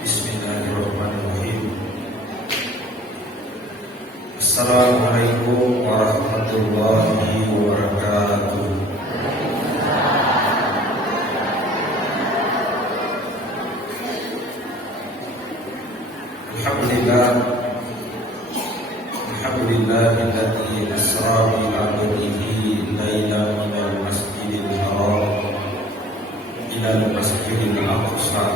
Bismillahirrahmanirrahim. Assalamualaikum warahmatullahi wabarakatuh. Alhamdulillahilladzi asra bi 'abdihi lailan minal masjidil haram ilal masjidil aqsa.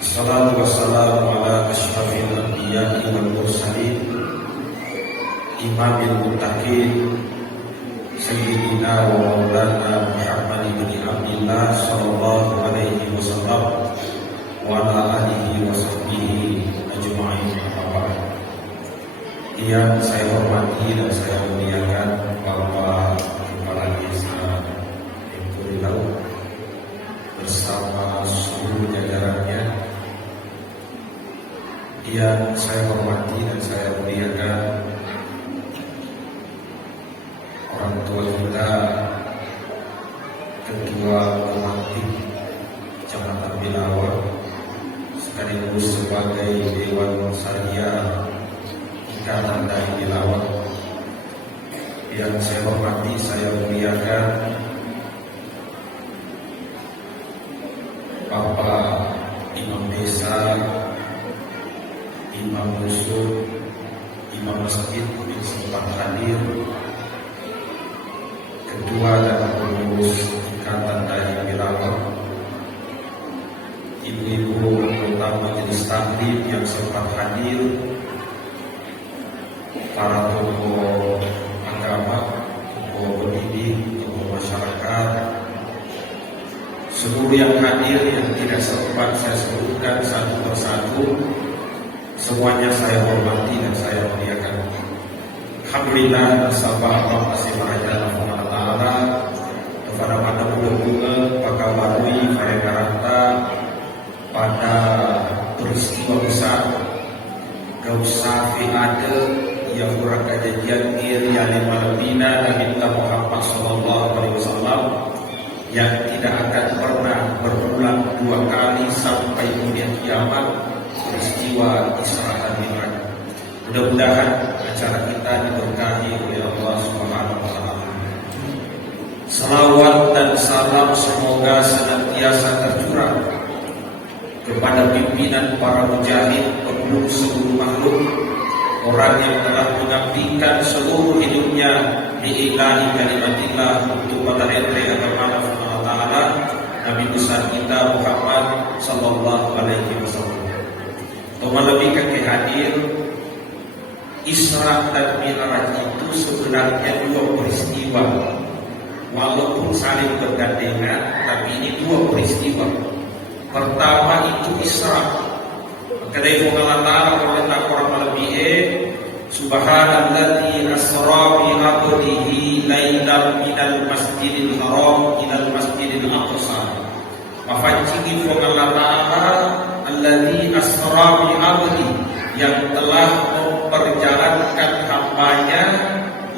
Assalatu wassalamu ala asyrafil anbiya'i wal mursalin imamil muttaqin sayyidina wa maulana Muhammad ibn Abdillah sallallahu alaihi wasallam wa ala alihi wa sahbihi ajma'in. Yang saya hormati dan saya muliakan Bapak Kepala Desa Engkurilau bersama seluruh jajarannya. Yang saya hormati dan saya muliakan orang tua kita, Ketua Pemantik Kecamatan Bilawar, sekaligus sebagai Dewan Syariah Ikatan Dai Bilawar. Yang saya hormati, saya muliakan Bapak Imam Desa, Imam Rusul, Imam Masjid yang sempat hadir, Ketua dan Pengurus Ikatan Dai Bilawar, Ibu-ibu anggota Majelis Taklim yang sempat hadir, para tokoh agama, tokoh pendidik, tokoh masyarakat, seluruh yang hadir yang tidak sempat saya sebutkan satu persatu, semuanya saya hormati dan saya muliakan. Alhamdulillah, bersama Allah Masih Mahajana Ta'ala kepada pada bunga Pakawarui Farekarata pada peristiwa besar Gausafi ada yang berangkat kejadian diri yang malabina Nabi Muhammad sallallahu alaihi wasallam yang tidak akan pernah berulang dua kali sampai dunia kiamat, peristiwa Isra dan Mi'raj. Mudah-mudahan acara kita diberkahi oleh Allah Subhanahu wa taala. Salawat dan salam semoga senantiasa tercurah kepada pimpinan para mujahid pemeluk seluruh makhluk, orang yang telah mengabdikan seluruh hidupnya lillahi kalimatillah untuk pada retri agama Allah Ta'ala, Nabi besar kita Muhammad sallallahu alaihi wasallam. Untuk melebihkan kehadir, Isra dan Mi'raj itu sebenarnya dua peristiwa, walaupun saling bergandengan, tapi ini dua peristiwa. Pertama itu Isra. Kedai Allah Ta'ala perintah orang lebih Subhanalladzi asra bi 'abdihi lailan minal masjidil haram ilal masjidil aqsa. Mafancini Allah Ta'ala alladzi asra bi 'abdi, yang telah memperjalankan hambanya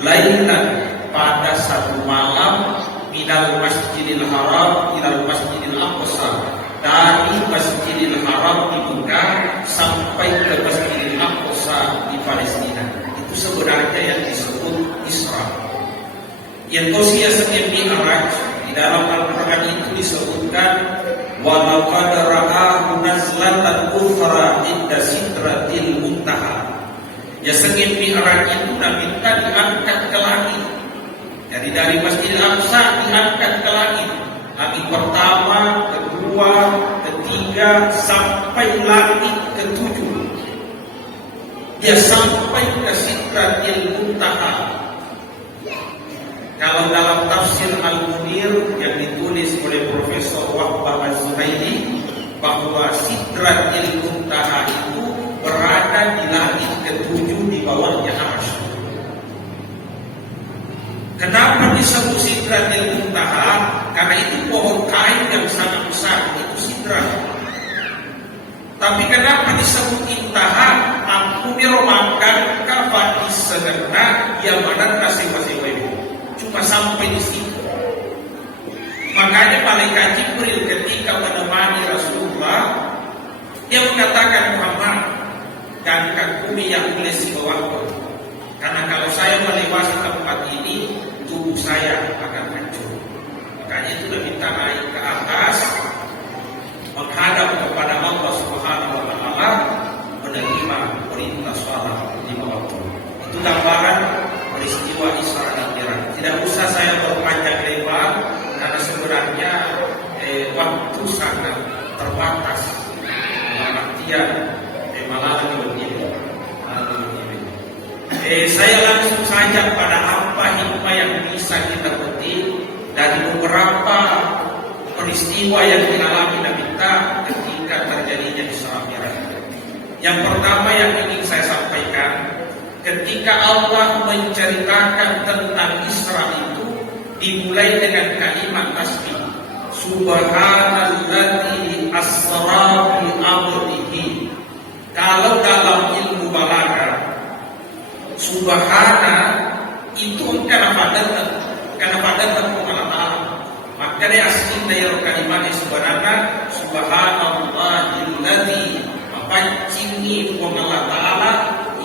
lailan pada satu malam minal masjidil haram ilal masjidil aqsa, dari Masjidil Haram dibuka sampai ke Masjidil Aqsa di Palestina. Itu sebenarnya yang disebut Isra. Yang tosia setiap Mi'raj di dalam Al-Quran itu disebutkan wa laqad ra'ahu nazlatan ukhra inda sidratil muntaha. Ya, setiap Mi'raj itu Nabi kita diangkat ke langit. Jadi dari Masjidil Aqsa diangkat ke langit. Langit pertama, kedua, ketiga, sampai langit ketujuh. Dia sampai ke Sidratil Muntaha. Kalau dalam tafsir Al-Munir yang ditulis oleh Profesor Wahbah Az-Zuhaili, bahwa Sidratil Muntaha itu berada di langit ketujuh di bawahnya Arsy. Kenapa disebut Sidratil Muntaha? Karena itu pohon kain yang sangat besar, itu sidrat. Tapi kenapa disebut intaha? Aku diromakan kafat segenap yang mana masing-masing wajib. Cuma sampai di situ. Makanya malaikat Jibril ketika menemani Rasulullah yang boleh si bawahku. Karena kalau saya melewati tempat ini, tubuh saya akan hancur. Makanya itu minta naik ke atas, menghadap kepada Allah Subhanahu wa Ta'ala, menerima perintah sholat di waktu. Itu gambaran peristiwa Isra dan Mi'raj. Tidak usah saya berpanjang lebar karena sebenarnya waktu sangat terbatas. Artian malah begini. Saya langsung saja pada apa hikmah yang bisa kita petik dari beberapa peristiwa yang dialami Nabi kita ketika terjadinya Isra Mi'raj. Yang pertama yang ingin saya sampaikan, ketika Allah menceritakan tentang Isra itu dimulai dengan kalimat tasbih. Subhanalladzi asra bi 'abdihi. Kalau dalam ilmu balaghah, subhana itu karena pada Allah. Maka dia asli dari kalimat subhana subhanallahilladzi mapancini Allah Ta'ala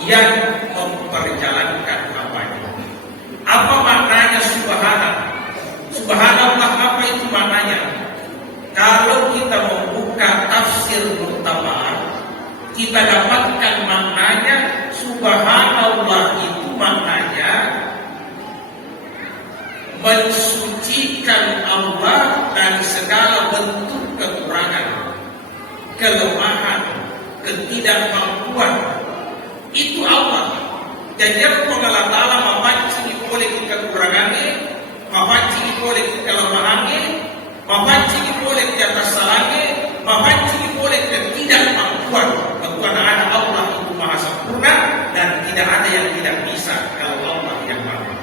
yang memperjalankan kampanye. Apa maknanya subhana? Subhanallah, apa itu maknanya? Kalau kita membuka tafsir Mu'tabar, kita dapatkan maknanya subhanallah itu maknanya mensucikan Allah dari segala bentuk kekurangan, kelemahan, ketidakmampuan. Itu Allah. Jadi Allah Ta'ala mapancing boleh kekurangannya, mapancing boleh kelemahannya, mapancing boleh ke atas salahnya, mapancing boleh ketidakmampuan. Karena ada Allah itu maha sempurna dan tidak ada yang tidak bisa kalau Allah yang maha.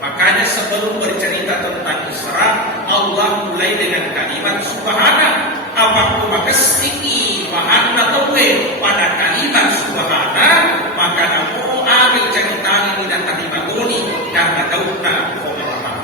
Makanya sebelum bercerita tentang Isra, Allah mulai dengan kalimat subhana. Apakah maka sini wahana tawe pada kalimat subhana, maka namu ambil cerita ini dan kalimat ini karena tauna Allah.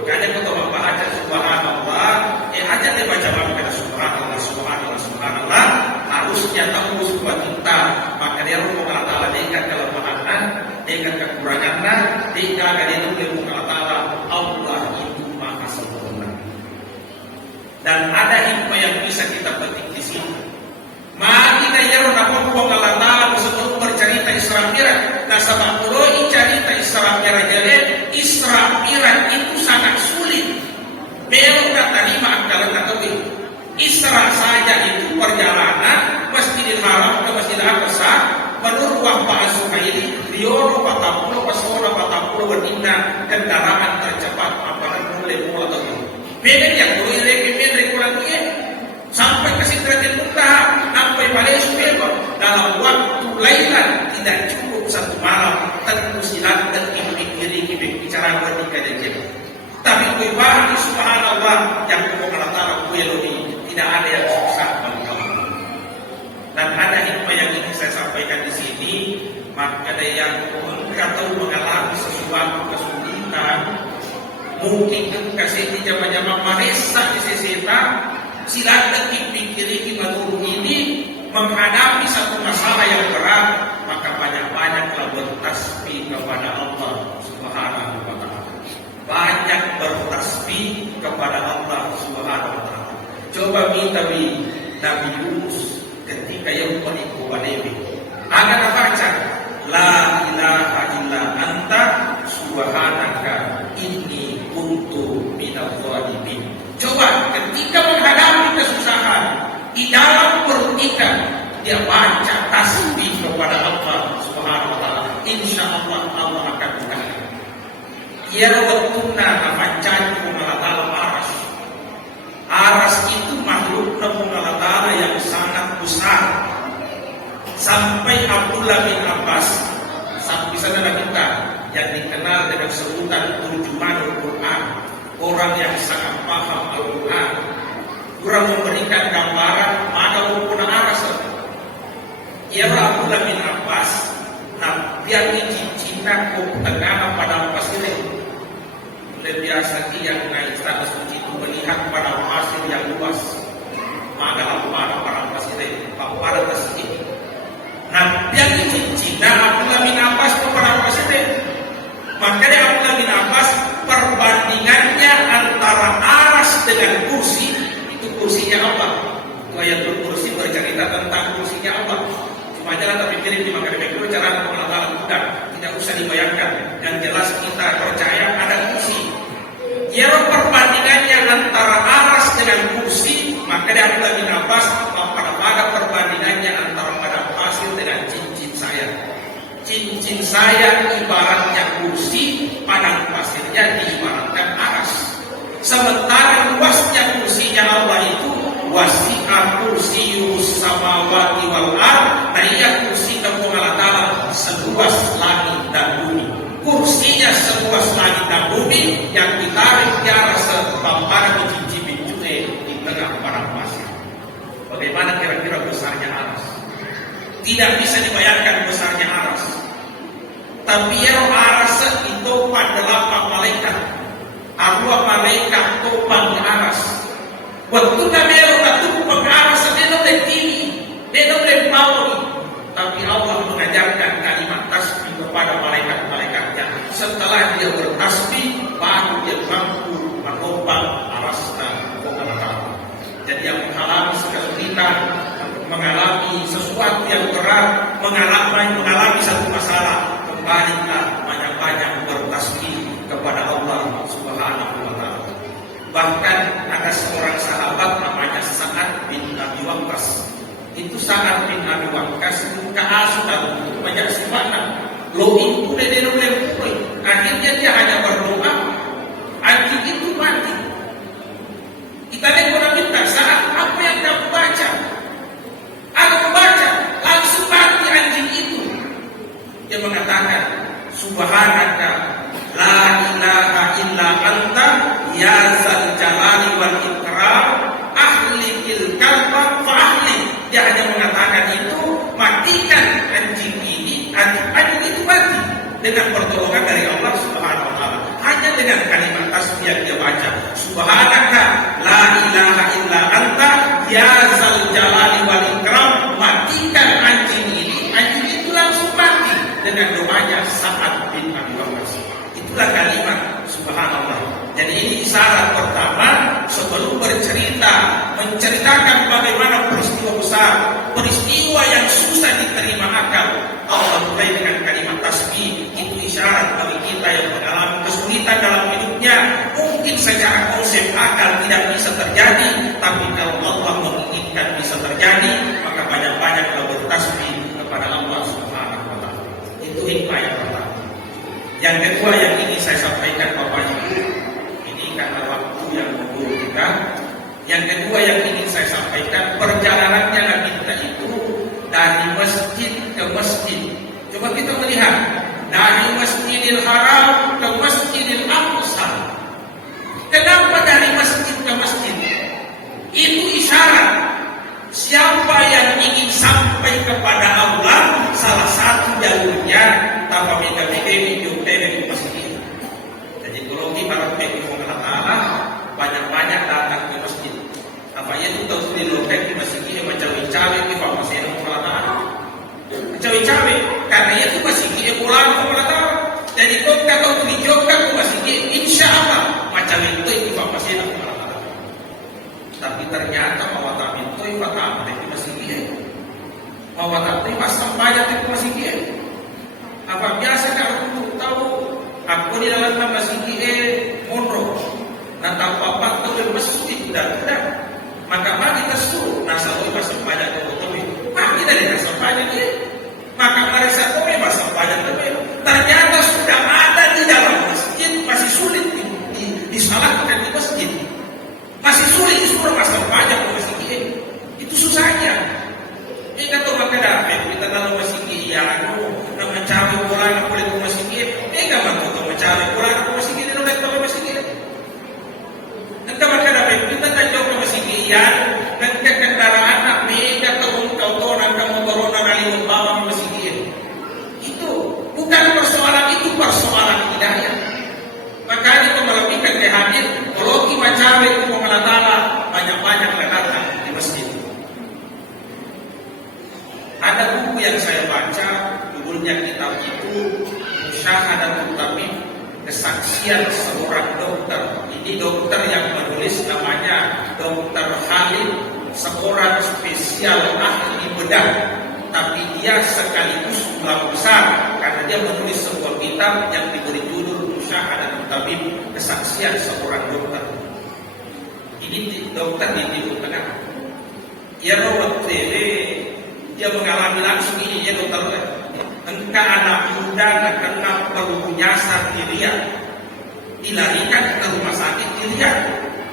Makanya kita membaca subhanallah, aja dia baca makna subhanallah, subhanallah, subhanallah. Harusnya tahu sebuah kita, maka dia Allah Ta'ala dengan kelemahan, dengan kekurangan, dengan itu Allah Ta'ala, Allah itu maha sempurna. Dan ada hikmah yang bisa kita petik di sini. Mari kita yaronakan Allah Ta'ala sebelum bercerita Isra Mi'raj. Nah, sebab mulai cerita Isra Mi'raj, Isra Mi'raj itu sangat sulit. Belum kata lima kalau kata Isra saja itu perjalanan Masjidil Haram ke Masjidil Aqsa menurut Wahbah Al-Suhaili Riono 40 Pasona 40 berdina kendaraan tercepat apalagi mulai atau beda yang boleh regulasinya sampai ke Sidratil Muntaha sampai Malaysia dalam waktu lailan tidak cukup satu malam. Tentu silat dan dipikiri bicara bertiga dan tapi kuibah subhanallah yang Allah Ta'ala kueloni tidak ada yang susah bagi Allah. Dan ada hikmah yang ingin saya sampaikan di sini. Maka ada yang tahu mengalami sesuatu kesulitan, mungkin kasih di zaman-zaman Malaysia di seseta, silakan dipikiri menurut ini menghadapi satu masalah yang berat, maka banyak-banyaklah bertasbih kepada Allah Subhanahu wa Ta'ala. Banyak bertasbih kepada Allah Subhanahu wa Ta'ala. Coba minta Nabi Yunus ketika yang menipu Nabi. Akan baca la ilaha illa anta subhanaka inni kuntu minadh dhalimin. Coba ketika menghadapi kesusahan di dalam pernikahan dia baca tasbih kepada Allah Subhanahu wa Ta'ala. Insyaallah Allah akan bukakan. Ya rabbuna amancan Allah Ta'ala aras. Aras itu makhluk Allah Ta'ala yang sangat besar. Sampai Abdullah bin Abbas, sampai sana kita yang dikenal dengan sebutan turjumanul Quran, orang yang sangat paham Al-Quran, kurang memberikan gambaran mana rukun aras. Ia Abdullah bin Abbas, nah dia cinta tengah pada pasir. Lebih biasa dia naik status itu melihat pada pasir yang luas. Maka para pasir, para tersebut. Nah, yang kursinya Allah. Itu ayatul kursi bercerita tentang kursinya Allah. Cuma jangan tapi pilih di maka dulu cara pengenalan mudah, tidak usah dibayangkan. Yang jelas kita percaya ada kursi. Ya perbandingannya antara aras dengan kursi, maka dari Abdullah bin Abbas pada perbandingannya antara pada pasir dengan cincin saya. Cincin saya ibaratnya kursi, padang pasirnya diibaratkan aras. Sementara luasnya kursinya Allah itu wasi'a kursiyus samawati wal ard. Nah, iya kursi kamu Allah seluas langit dan bumi. Kursinya seluas langit dan bumi yang ditarik ke arah sepapan biji-biji di tengah padang pasir. Bagaimana kira-kira besarnya aras? Tidak bisa dibayangkan besarnya aras. Tapi yang aras itu pada 8 malaikat. Arwah malaikat topang aras. Waktu kami topang aras dia boleh tinggi, dia boleh bawah. Tapi Allah mengajarkan kalimat tasbih kepada malaikat-malaikatnya. Setelah dia bertasbih, baru dia mampu menopang arasnya Allah. Jadi yang mengalami kesulitan, mengalami sesuatu yang berat, mengalami satu masalah, kembalilah banyak-banyak bertasbih kepada Allah Subhanahu wa taala. Bahkan ada seorang sahabat namanya Sa'ad bin Abi Waqqas. Itu Sa'ad bin Abi Waqqas itu keasuhan banyak sifatnya. Lo itu akhirnya dia hanya berdoa, anjing itu mati. Kita lihat kita saat apa yang kamu baca? Aku membaca langsung mati anjing itu. Dia mengatakan, Subhanaka la ilaha illa anta ya zal jalali wal ikram ahlikil kalba fa ahli. Dia hanya mengatakan itu, matikan anjing ini, anjing itu mati dengan pertolongan dari Allah Subhanahu wa taala. Hanya dengan kalimat tasbih yang dia baca, Subhanaka la ilaha illa anta ya zal jalali wal ikram, matikan anjing ini, anjing itu langsung mati dengan doanya Sa'ad bin Abi Waqqas. Itulah kalimat subhanallah. Jadi ini isyarat pertama sebelum menceritakan bagaimana peristiwa besar, peristiwa yang susah diterima akal. Allah mulai dengan kalimat tasbih. Itu isyarat bagi kita yang mengalami kesulitan dalam hidupnya. Mungkin secara konsep akal tidak bisa terjadi, tapi kalau Allah menginginkan bisa terjadi, maka banyak-banyaklah bertasbih kepada Allah Subhanahu wa taala. Itu hikmah yang pertama. Yang kedua yang ingin saya sampaikan Bapak Ibu, ini karena waktu yang mengguru kita. Yang kedua yang ingin saya sampaikan, perjalanannya Nabi kita itu dari masjid ke masjid. Coba kita melihat dari Masjidil Haram ke Masjidil Aqsa. Kenapa dari masjid ke masjid? Itu isyarat siapa yang ingin sampai kepada Allah, salah satu jalurnya tanpa mega-mega di masjid. Jadi kalau kita berdoa Allah, banyak-banyak datang ke masjid. Apa itu tahu di lokasi masjid ini macam cawe di masjid Allah. Cawe-cawe karena itu masjid ini pulang ke Allah. Jadi kalau dijokan ke masjid, insya Allah macam itu masjid Allah. Tapi ternyata mawatan itu fatah di masjid ini. Mawatan itu pasang banyak di masjid ini. Apa biasa kalau tahu aku di dalam masjid ini mondok. Nah tanpa itu masjid tidak. Maka mari kita suruh nasawi pasang banyak ke mari kita lihat sampahnya ini. Maka mari satu pasang banyak ke ternyata sudah ada di dalam masjid, masih sulit disalahkan di masjid. Masih sulit disuruh pasang banyak ke masjid ini. Itu susahnya. Ini kata maka dapat kita kalau masjid ini ya nak mencari bola nak boleh ke masjid ini. Ini enggak mampu mencari bola ke masjid ini oleh kalau masjid ini. Nanti maka dapat kita tak jauh ke masjid ini ya. Dan kendaraan nak mega kau nak kamu corona kali membawa masjid ini. Itu bukan persoalan, itu persoalan hidayah. Makanya kemalapikan ke hadir kalau kita cari itu mengalatala banyak-banyak datang di masjid. Ada buku yang saya baca, judulnya kitab itu Musyahadatul Tabib, kesaksian seorang dokter. Ini dokter yang menulis namanya Dr. H. alim, seorang spesial ahli bedah, tapi dia sekaligus ulama besar karena dia menulis sebuah kitab yang diberi judul Musyahadatut Tabib, kesaksian seorang dokter. Ini dokter di Timur Tengah. Ia rawat dia mengalami langsung ini, ya dokter. Engkau anak muda nak kena perlu nyasar dirian, dilarikan ke rumah sakit dirian.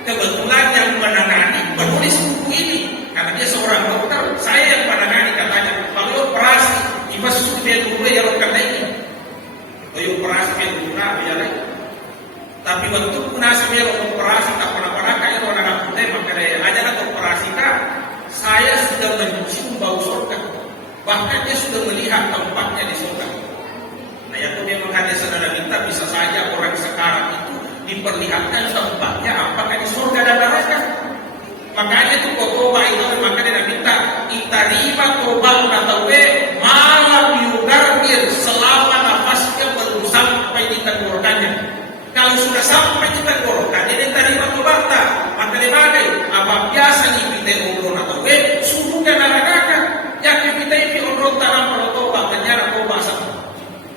Kebetulan yang menangani penulis buku ini, karena dia seorang dokter, saya yang menangani katanya. Lalu operasi, dipasuk dia dulu ya lo kata ini. Lalu operasi dia dulu ya lagi. Tapi waktu punasa dia operasi tak pernah kayak orang anak muda maka dia aja nak operasi kan. Saya sudah mencium bau surga. Bahkan dia sudah melihat tempatnya di surga. Nah, yang memang hadis saudara minta bisa saja orang sekarang itu diperlihatkan tempatnya apakah di surga dan neraka. Makanya itu toba itu makanya dia minta itarima tobat atau malam yugardir selama nafasnya belum sampai di tenggorokannya. Kalau sudah sampai di tenggorokan, dia terima tobat maka dia badai. Apa biasa nih kita urun atau suruh ke neraka. Ya kita ini urun dalam tobat ternyata tobat sama.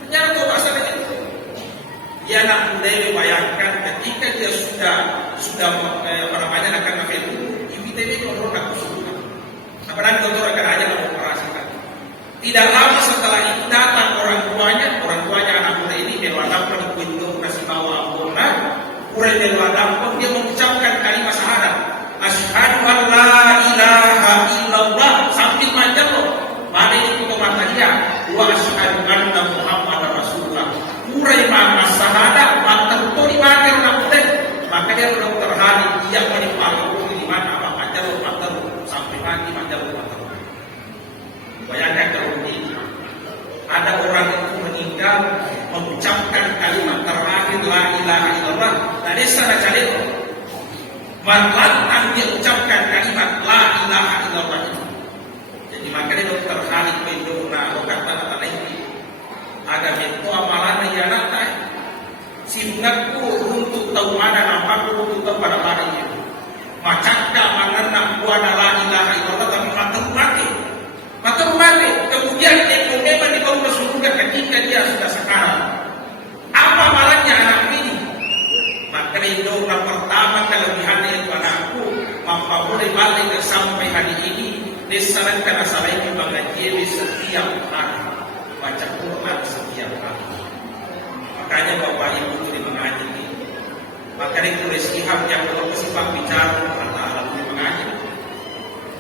Ternyata tobat sama itu. Dia nak mulai bayangkan ketika dia sudah apa namanya akan makan itu, kita ini urun aku suruh. Apalagi dokter akan aja mau operasikan. Tidak lama setelah itu datang orang tuanya anak muda ini berwadam pada kunjung kasih bawa ampuna, kurang berwadam dia mengucapkan kalimat syahadat, asyhadu an la ilaha illallah sambil manjat loh, pada itu mata dia, wa asyhadu anna Muhammadar Rasulullah, kurai mama syahadat, maka itu dipakai anak muda, maka dia dokter Hani dia menipal di mana apa manjat loh, mata sampai mati manjat loh. Bayangkan kalau ini ada orang itu meninggal mengucapkan kalimat terakhir la ilaha illallah, dan sana cari itu mantan dia ucapkan kalimat la ilaha illallah itu. Jadi makanya dokter Khalid bin Duna kata ini ada itu amalan yang nata singapku untuk tahu mana nampak untuk tahu pada harinya macakka mana nak buat la ilaha illallah tapi mati. Maka mati, kemudian memang dibawa ke surga ketika dia sudah sekarat. Apa malahnya anak ini? Maka itu yang pertama kelebihannya itu anakku mampu boleh balik sampai hari ini disarankan asal ini mengaji setiap hari, baca Quran setiap hari. Makanya bapak ibu itu mengaji ini. Maka itu istihab yang kalau kesifat bicara kata alam mengaji.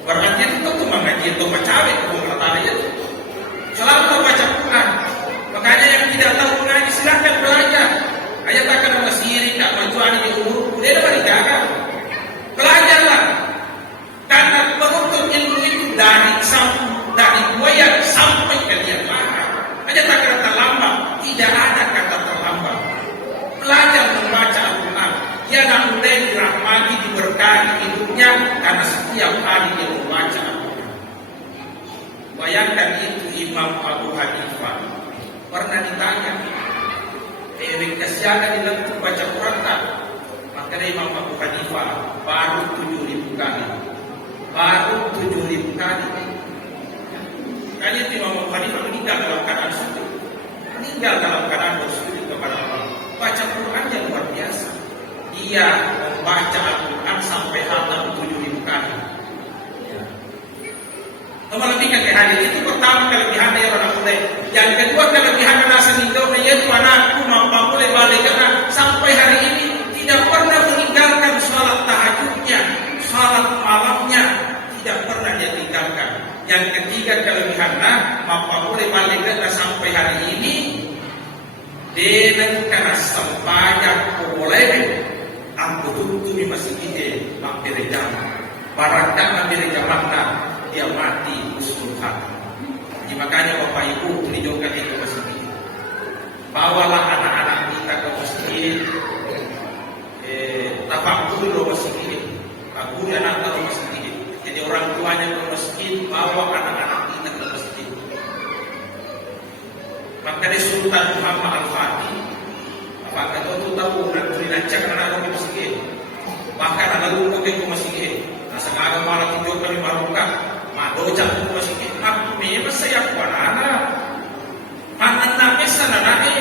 Berarti itu tentu mengaji untuk mencawe kata-katanya itu. Selalu baca Quran. Makanya yang tidak tahu mengaji silakan belajar. Ayat akan mesiri tak mencuali di umur. Dia dapat dijaga. Belajarlah. Karena menuntut ilmu itu dari buaya sampai ke dia paham. Ayat akan terlambat. Tidak ada kata terlambat. Belajar membaca Al-Quran. Dia nak mulai dirahmati, diberkahi hidupnya karena setiap hari dia membaca Al-Quran. Bayangkan itu Imam Abu Hanifah pernah ditanya, kesianan di baca Quran tak? Maka Imam Abu Hanifah baru 7.000 kali. Baru 7.000 kali. Kali itu Imam Abu Hanifah meninggal dalam keadaan sujud. Meninggal dalam keadaan bersujud kepada Allah. Baca Quran yang luar biasa. Dia membaca Al-Quran sampai hatam 7.000 kali. Melebihkan kehadiran itu pertama kelebihan dia orang mulai. Yang kedua kelebihan rasa hidupnya yaitu anakku mampu boleh balik karena sampai hari ini tidak pernah meninggalkan sholat tahajudnya, sholat malamnya tidak pernah dia tinggalkan. Yang ketiga kelebihannya mampu boleh balik karena sampai hari ini dengan karena sebanyak boleh aku tutup masih ide mampir jam. Barangkali mampir jam dia mati usul hati. Jadi makanya Bapak Ibu tunjukkan itu masjid. Bawalah anak-anak kita ke masjid. Tafakur ke masjid. Aku anak ke masjid. Jadi orang tuanya ke masjid, bawa anak-anak kita ke masjid. Maka di Sultan Muhammad Al-Fatih, apakah itu tahu nak dirancang anak ke masjid? Bahkan anak lu ke masjid. Nah sekarang ucap masih aku memang saya kuanana manena mesa nanae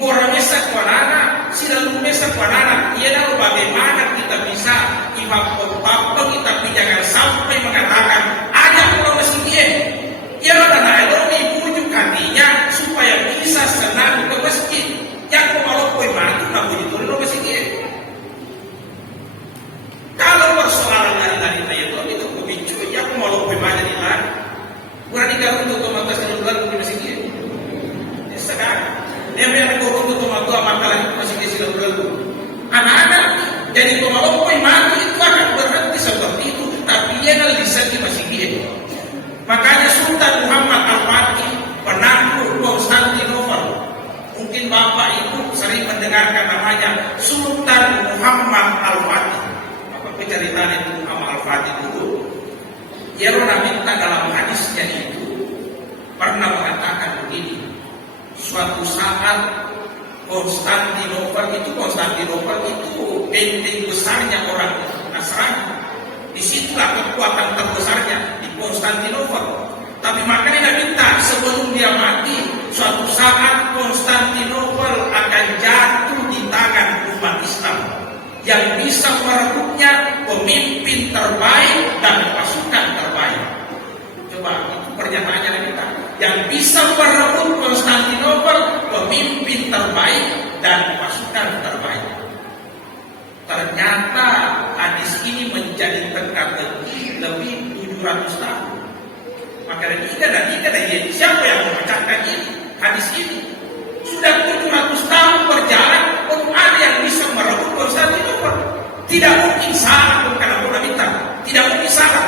orang mesa kuanana silalu mesa kuanana. Ia bagaimana kita bisa ibab-ibab kita jangan sampai mengatakan ada orang masih dia. Ia nanae lo dibujuk hatinya supaya bisa senang ke masjid. Yang kalau kau mati kamu itu lo masih dia. Kalau persoalan dari itu pemicu ya aku mau lebih banyak di mana. Bukan dikau untuk tomatas dan bulan di masih dia. Sekarang dia memang kau untuk tomato makalah itu masih dia silau bulan. Anak-anak jadi kalau kau mati itu akan berhenti seperti itu. Tapi dia nggak bisa di masih dia. Makanya Sultan Muhammad Al-Fatih penakluk Konstantinopel. Mungkin bapak itu sering mendengarkan namanya Sultan Muhammad Al-Fatih. Ceritanya itu Muhammad Al-Fatih dulu, dia pernah minta dalam hadisnya itu pernah mengatakan begini, suatu saat Konstantinopel itu benteng besarnya orang Nasrani, disitulah kekuatan terbesarnya di Konstantinopel. Tapi makanya dia minta sebelum dia mati, suatu saat Konstantinopel akan jatuh di tangan umat Islam. Yang bisa merebutnya pemimpin terbaik dan pasukan terbaik. Coba itu pernyataannya kita. Yang bisa merebut Konstantinopel pemimpin terbaik dan pasukan terbaik. Ternyata hadis ini menjadi teka-teki lebih 700 tahun. Maka dari siapa yang memecahkan ini? Hadis ini sudah 700 tahun berjalan, belum ada yang bisa merebut Konstantinopel. Tidak mungkin salah bukan Abu Nabi, tidak mungkin salah.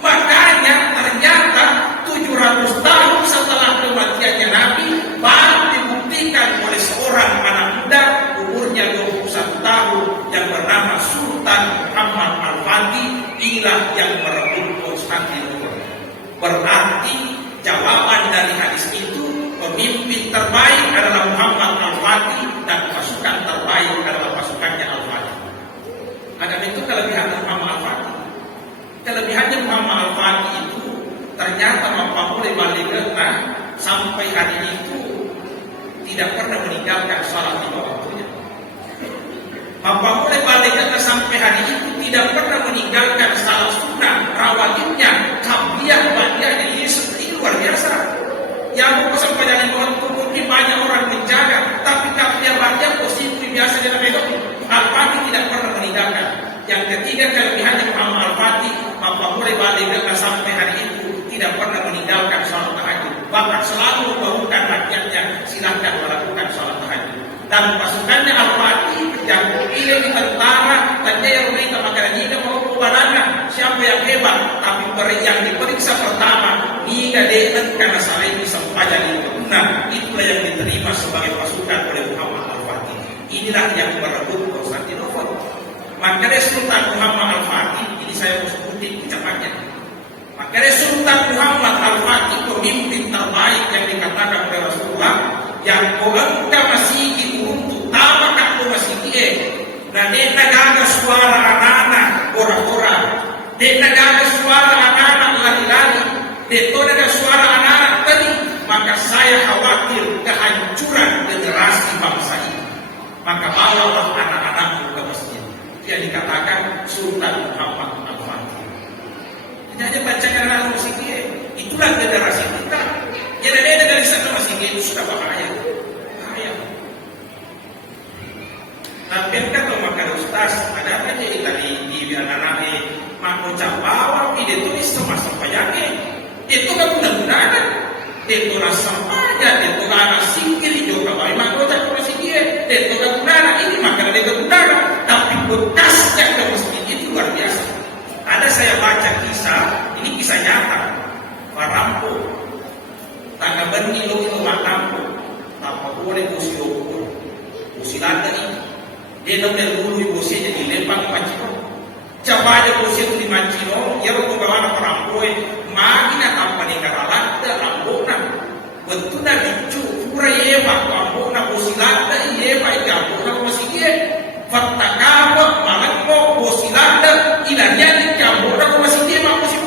Makanya ternyata 700 tahun setelah kematiannya Nabi baru dibuktikan oleh seorang anak muda umurnya 21 tahun yang bernama Sultan Muhammad Al-Fatih, inilah yang merebut Konstantinopel. Berarti jawaban dari hadis itu, pemimpin terbaik adalah Muhammad Al-Fatih dan pasukan terbaik adalah pasukannya Al-Fatih. Ada itu kelebihan Muhammad Al-Fatih. Kelebihannya Muhammad Al-Fatih itu ternyata mampu baligna sampai hari itu tidak pernah meninggalkan salat lima waktunya. Mampu baligna sampai hari itu tidak pernah meninggalkan salat sunnah, rawatibnya, qabliyah, ba'diyah. Ini seperti luar biasa. Yang sampai dari mungkin banyak orang menjaga, tapi qabliyah, ba'diyah posisi biasa dia pegang. Al-Fatih tidak pernah meninggalkan. Yang ketiga kelebihannya Muhammad Al-Fatih, mampu baligna sampai hari itu tidak pernah meninggalkan salat tahajud. Bahkan selalu membangunkan rakyatnya, silahkan melakukan salat tahajud. Dan pasukannya Al-Fatih yang pilih di tentara, dan dia yang mereka makanan jika mau kepadanya siapa yang hebat. Tapi yang diperiksa pertama, niga deken karena salah ini sempadan itu. Nah, itulah yang diterima sebagai pasukan oleh Muhammad Al-Fatih. Inilah yang merebut Konstantinopel. Makanya Sultan Muhammad Al-Fatih, ini saya mau sebutin ucapannya. Makanya Sultan Muhammad Al-Fatih pemimpin terbaik yang dikatakan oleh Rasulullah, yang engka masih untuk tamak aku masih dia. Nah, dia nagaga suara anak-anak orang-orang, dia nagaga suara anak-anak lari-lari, dia nagaga suara anak-anak tadi. Maka saya khawatir kehancuran generasi bangsa ini. Maka bawalah anak-anakmu ke masjid. Yang dikatakan Sultan Muhammad Al-Fatih. Tidak ada bacakan anak musik dia. Itulah generasi kita. Jadi ada dari sana masih dia itu sudah bahaya. Tapi kalau makan ustaz, ada apa aja tadi di anak-anaknya mau campur, dia tulis sama payahnya. Itu kan guna-guna, itu rasa aja, itu kan singkir juga. Kalau mau campur si dia itu kan guna. Ini makanan itu guna, tapi bekasnya ke masjid itu luar biasa. Ada saya baca kisah, ini kisah nyata. Parampo, tangga benih lo makampo, tanpa boleh musuh musilanda ini. Dia nomor dulu ibu saya jadi lempang macino. Coba aja bosnya itu di macino, ya lo bawa parampo, magina tanpa nikaralat, rambona. Betul dah bicu, pura yeba, rambona musilanda, yeba jambona masih dia. Fakta kabut, malangko, musilanda, ilahnya di jambona masih dia, masih.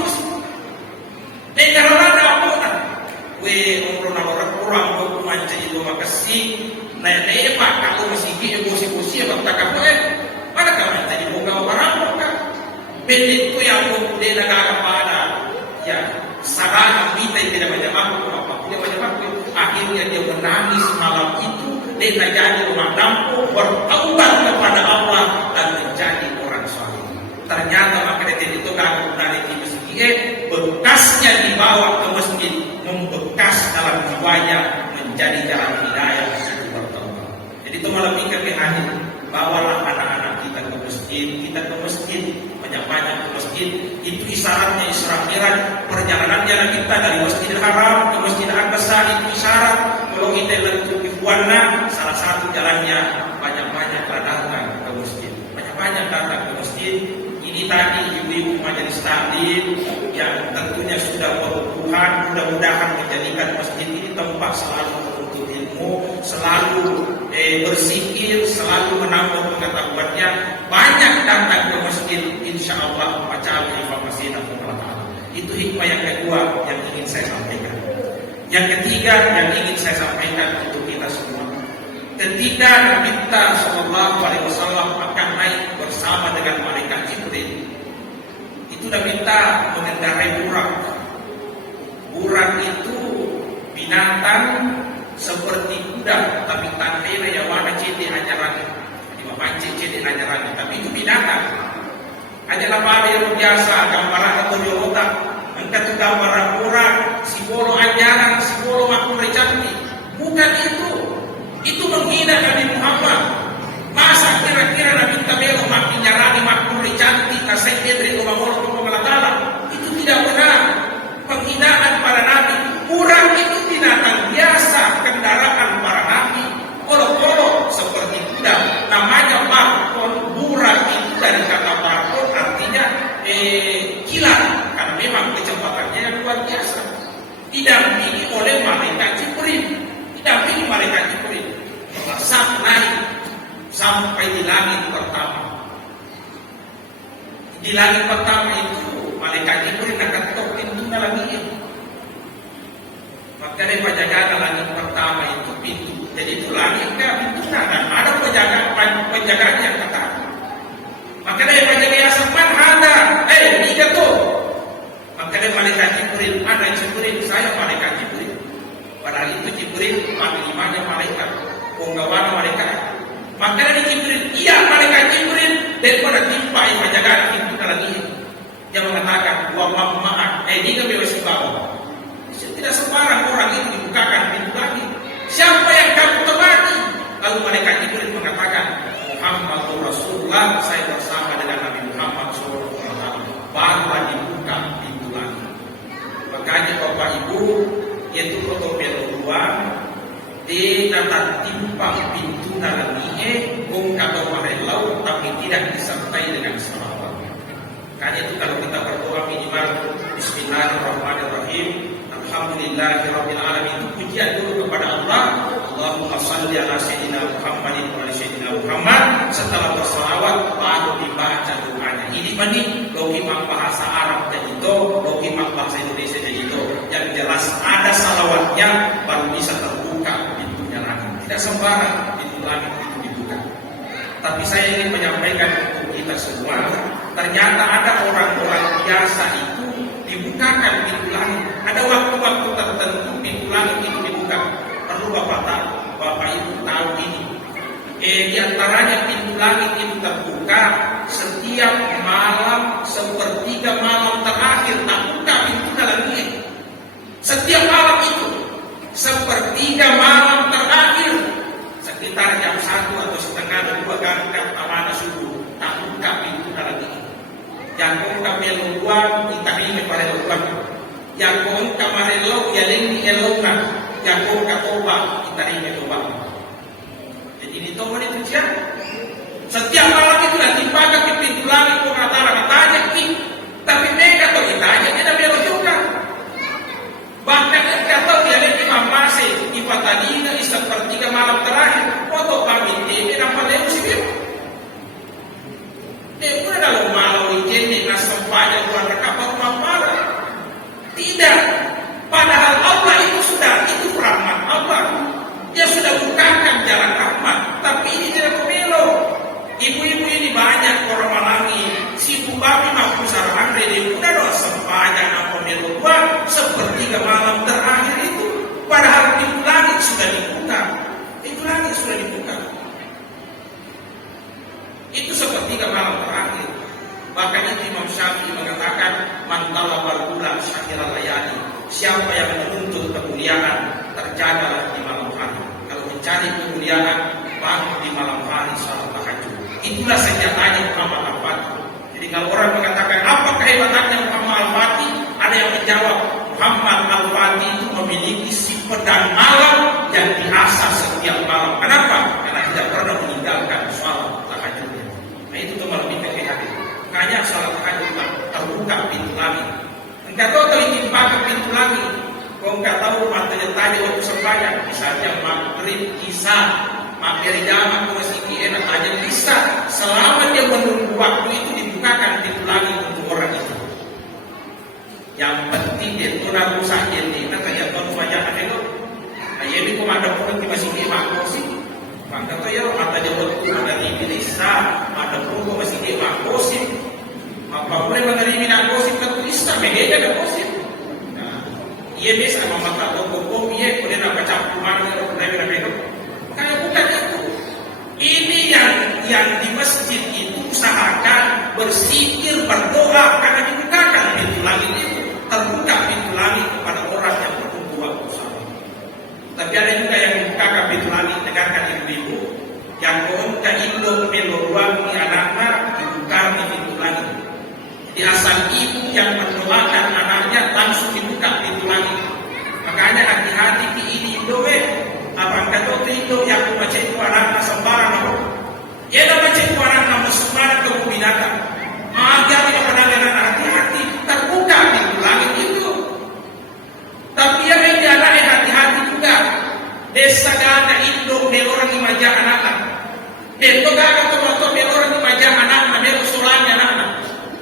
mau dia negara pada ya sarana kita yang tidak banyak apa tidak banyak waktu. Akhirnya dia menangis malam itu, dia jadi orang dampu, bertaubat kepada Allah dan menjadi orang saleh. Ternyata maka dia itu kalau dari masjid, bekasnya dibawa ke masjid, membekas dalam jiwanya menjadi jalan hidayah untuk bertaubat. Jadi itu malam ini kami akhir, bawalah anak-anak kita ke masjid, banyak-banyak ke masjid. Itu isyaratnya Isra Mi'raj, perjalanannya kita dari Masjidil Haram ke Masjid Aqsa, itu isyarat. Kalau kita lentuk ikhwanna, salah satu jalannya banyak-banyak datang ke masjid, banyak-banyak datang ke masjid. Ini tadi ibu-ibu majelis taklim yang tentunya sudah berukuhan, mudah-mudahan menjadikan masjid ini tempat selalu menuntut ilmu, selalu berzikir, selalu menambah pengetahuannya. Banyak datang ke masjid, insya Allah baca informasi dan pengetahuan. Itu hikmah yang kedua yang ingin saya sampaikan. Yang ketiga yang ingin saya sampaikan untuk kita semua, ketika Nabi kita Shallallahu Alaihi Wasallam akan naik bersama dengan malaikat Jibril, itu Nabi kita mengendarai burak. Burak itu binatang seperti kuda, tapi tandanya yang warna cete ajaran, cete ajaran, tapi itu binatang. Adalah pada yang biasa gambaran atau Toyota, engkau itu gambaran burak, simbol ajaran, simbol makhluk cantik. Bukan itu menghina Nabi Muhammad. Masa kira-kira Nabi kita belum makin nyarani makhluk cantik, kasih dari Allah Taala. Itu tidak benar. Penghinaan para nabi. Burak itu binatang biasa, kendaraan para nabi. Kolok-kolok seperti kuda. Namanya barkon. Burak itu dari kata barkon artinya kilat, karena memang kecepatannya yang luar biasa. Didampingi oleh malaikat Jibril. Saat naik sampai di langit pertama. Di langit pertama itu malaikat Jibril akan ketok pintu langit. Maka dari penjagaan langit pertama itu pintu. Jadi itu langit pintu dan ada penjagaan yang ketat. Maka dari penjagaan sempat ada, tiga tuh. Maka dari malaikat Jibril, ada Jibril, saya malaikat Jibril. Padahal itu Jibril panglimanya malaikat, penggawana malaikat. Maka dari Jibril, iya malaikat Jibril daripada timpa yang penjagaan pintu langit. Dia mengatakan, wa ma'an, ini kan bebas bawah. Tidak sembarang orang itu dibukakan pintu langit. Siapa yang kamu temani? Lalu malaikat Jibril mengatakan, Muhammadur Rasulullah, saya bersama dengan Nabi Muhammad SAW. Barulah dibuka pintu langit. Makanya Bapak Ibu, yaitu protokol luar, di dalam timpang pintu langit, kata marelau, tapi tidak disertai dengan salawat. Makanya itu kalau kita berdoa minimal Bismillahirrahmanirrahim, Alhamdulillahirabbil alamin, itu pujian dulu kepada Allah. Allahumma shalli ala sayyidina Muhammadin wa ala sayyidina Muhammad. Setelah bersalawat baru dibaca doanya. Ini benih logimah bahasa Arab dan itu, logimah bahasa Indonesia dan itu. Yang jelas ada salawatnya baru bisa terbuka pintunya langit. Tidak sembarang pintu langit itu dibuka. Tapi saya ingin menyampaikan untuk kita semua, ternyata ada orang-orang biasa itu dibukakan pintu langit. Ada waktu-waktu tertentu pintu langit itu dibuka. Perlu Bapak Ibu tahu ini. Di antaranya pintu langit itu terbuka setiap malam, sepertiga malam terakhir terbuka pintu langit. Setiap malam itu sepertiga malam terakhir, sekitar jam 1 atau setengah 2 gangkat awana subuh, terbuka pintu langit. Yang kami luar kita ini pada luar. Yang kemarin lo ya ini elokna. Yang katoba kita ini toba. Jadi ini toba itu siapa? Setiap malam itu nanti pakai ke pintu langit pengatara katanya ki. Tapi mereka tuh ditanya kita belok juga. Bahkan kita tahu dia lagi masih ibadah tadi ini sepertiga malam terakhir. Foto pamit ini nampak lewat sini. Udah dalam malam ini nasampanya bulan rekapat mampara. Tidak. Padahal Allah itu sudah, itu rahmat Allah. Dia sudah bukakan jalan rahmat. Tapi ini tidak pemilu. Ibu-ibu ini banyak orang malangi. Si ibu babi mampu sarang di sudah dibuka. Itu sepertiga malam terakhir. Bahkan Imam Syafi'i mengatakan, man talabal ula syahiral layali. Siapa yang menuntut kemuliaan, terjagalah di malam hari. Kalau mencari kemuliaan, bangun di malam hari salat tahajud. Itulah senjatanya Muhammad Al-Fatih. Jadi kalau orang mengatakan apa kehebatannya Muhammad Al-Fatih, ada yang menjawab, Muhammad Al-Fatih itu memiliki si pedang malam yang diasah setiap malam. Kenapa? Karena tidak pernah meninggalkan salat tahajudnya. Nah itu kelebihan PKH. Makanya salat tahajud terbuka pintu langit. Engkau tahu kalau dibuka pintu langit, kau enggak tahu matanya tadi waktu sembahyang, misalnya maghrib, isya, maghrib jamaah kau masih enak aja bisa. Selama dia menunggu waktu itu dibukakan pintu langit untuk orang itu. Yang penting dia tunar rusak jadi nanti yang tahu wajah itu. Ayah ini kau ada pun di masih dia makosi. Maka tu ya mata dia waktu dari bisa ada pun kau masih dia makosi. Apa boleh menerima narkotik tentu Islam beda narkotik. Nah, ia bisa memakai hukum ia boleh nak baca kumar atau boleh itu. Kalau bukan itu, ini yang di masjid itu usahakan berzikir berdoa karena dibukakan pintu langit itu, terbuka pintu langit kepada orang yang berkumpul waktu salat. Tapi ada juga yang membukakan pintu langit dengarkan ibu-ibu yang konta induk meluruang di anak-anak dibuka di pintu langit. Di asal ibu yang mendoakan anaknya langsung dibuka pintu langit. Makanya hati-hati di ini doe. Abang kata itu yang membaca itu anak sembarang. Ya dah baca itu anak sembarang ke binatang. Agar tidak pernah dengan hati-hati terbuka pintu langit itu. Tapi yang ini anaknya hati-hati juga. Desa gana induk de orang di majah anak-anak. Desa gana tomato de orang di majah anak-anak. De usulannya anak-anak.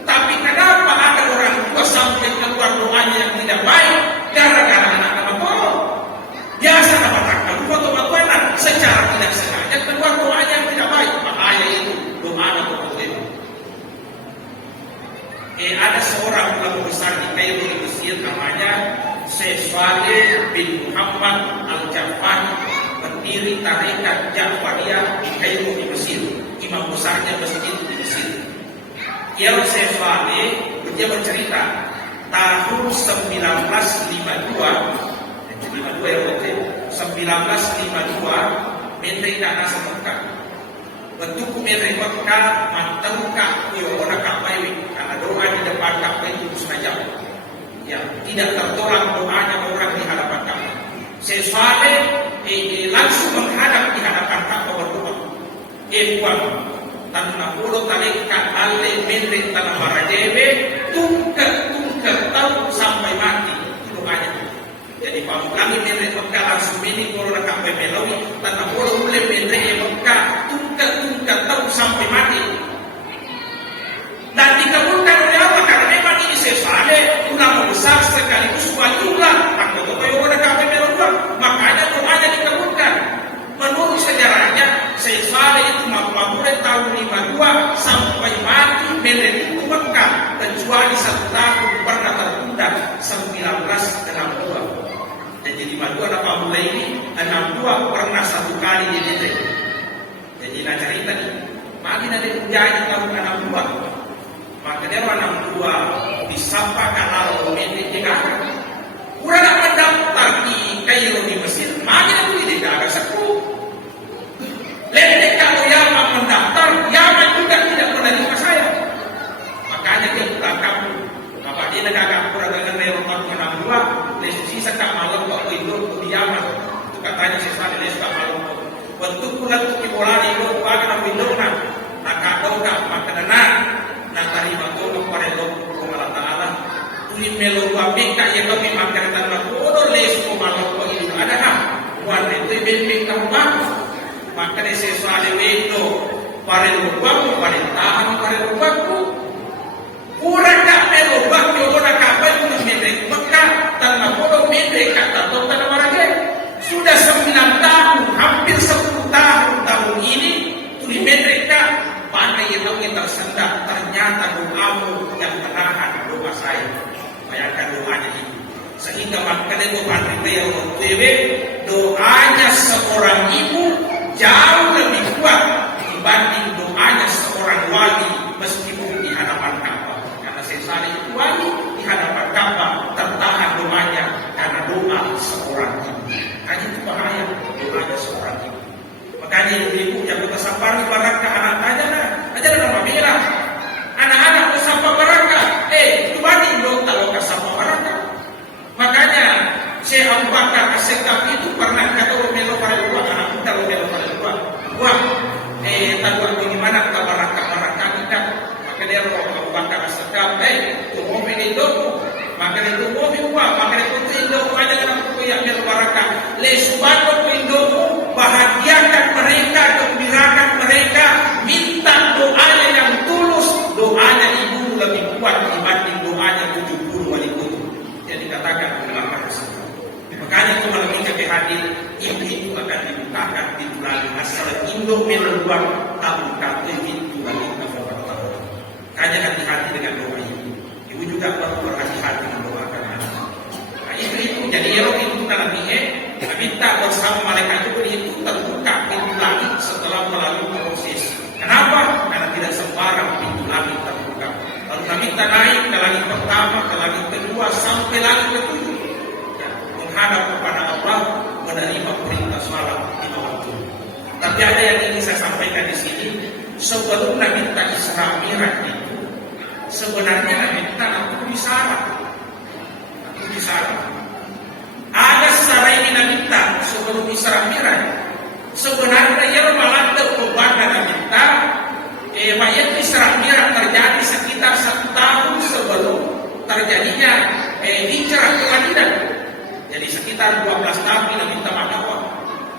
Tapi kenapa ada orang tua sampai keluar doanya yang tidak baik gara-gara anak-anak bohong? Biasa dapatkan foto-foto enak secara tidak sengaja keluar doanya yang tidak baik. Bahaya itu doa anak itu. Ada seorang ulama besar di Kairo di Mesir namanya Syekh Saleh bin Muhammad Al-Jafari, pendiri tarekat Jafariyah di Kairo di Mesir. Imam besarnya masjid di Mesir. Yang saya Saleh dia bercerita tahun 1952 Menteri Tanah Semuka bentuk Menteri Mekah mantengkak orang kapai karena doa di depan kapai itu saja ya tidak tertolak doanya orang di hadapan kapai. Saya Saleh langsung menghadap di hadapan kapai berdoa tanah pulau talikan alih menteri tanah Marajebe tungker tahu sampai mati itu banyak. Jadi kami menteri Mekah langsung ini kalau nak sampai melawi tanah pulau boleh menteri Mekah tungker tahu sampai mati. Dan dikabulkan oleh apa? Karena memang ini Saleh ulama besar sekaligus waliullah. Anggota orang sampai melawi makanya doanya dikabulkan. Menurut sejarahnya Saleh itu makmur tahun 52 sampai mati menerima Mekah kecuali 1 tahun pernah tertunda 1962. Jadi 52 apa mulai ini 62 pernah 1 kali menerima. Jadi nak cerita ni, makin ada ujian tahun 62. Maka dia 62 disapa kalau menerima juga. Kurang nak mendaftar di Kairo di Mesir, makin itu tidak ada sepuluh. Lelek kalau Yaman mendaftar, Yaman juga tidak menerima saya. Makanya dia pulang kampung. Bapak dia negara kurang dengan Eropa 62, lesisi sekak malam waktu itu di Yaman. Itu katanya saya lesika malam. Waktu pulang ke bola itu, bagai nak window nak kado nak makanan nak terima tolong pada Allah Taala. Tulis melu wabika yang kami makan tanah bodoh lesko malam itu ada ham. Warna itu bentuk kamu. Maka di sesuatu itu pada lubangmu, pada tahan pada lubangmu. Kurang tak melubang orang kapal itu menerima Mekah tanah bodoh menerima kata tanah Marajek. Sudah 9 tahun, hampir 10 tahun ini tuli menerima pandai yang tersendak. Ternyata doamu yang menahan doa saya. Bayangkan doanya itu. Sehingga makanya itu pandai yang doanya seorang ibu jauh lebih kuat dibanding doanya seorang wali meskipun di hadapan Ka'bah. Karena Syekh itu wali di hadapan Ka'bah tertahan doanya karena doa seorang ibu. Kan itu bahaya doanya seorang ibu. Makanya ibu yang kita sapari barangkah aja nama merah. Anak-anak bersama barangkah, itu banding dong kalau bersama barangkah. Makanya Syekh Abu Bakar As-Sekaf itu pernah kata Romelo pada dua anak muda Romelo pada dua. Wah, tahu bagaimana barangkah kita. Maka dia Abu Bakar As-Sekaf, tunggu ini dong. Maka dia tunggu wah, maka dia tunggu dong aja dalam yang barangkah. Lesubato pindomu, bahagiakan mereka, gembirakan mereka, minta doanya yang tulus, doanya ibu lebih kuat dibanding doanya 70 wali kutub. Jadi katakan ulama tersebut. Makanya itu lebih ke hadir, itu akan dibukakan di bulan asal Indo meluang tabukan itu lagi kita. Makanya hati-hati dengan doa ibu. Ibu juga perlu berhati-hati mendoakan anak. Nah, itu jadi yang itu kita minta bersama malaikat itu terbuka pintu langit setelah melalui proses. Kenapa? Karena tidak sembarang pintu langit terbuka. Lalu kita minta naik ke langit pertama, ke langit kedua, sampai langit ketujuh. Ya, menghadap kepada Allah, menerima perintah salat di waktu. Tapi ada yang ingin saya sampaikan di sini. Sebelum Nabi minta Isra Mi'raj itu, sebenarnya Nabi minta aku bisarat. Ada secara ini Nabi minta sebelum Isra Mi'raj. Sebenarnya ia melanda kepada Nabi minta mayat Isra Mi'raj terjadi sekitar 1 tahun sebelum terjadinya hijrah ke Madinah. Jadi sekitar 12 tahun Nabi minta makawah.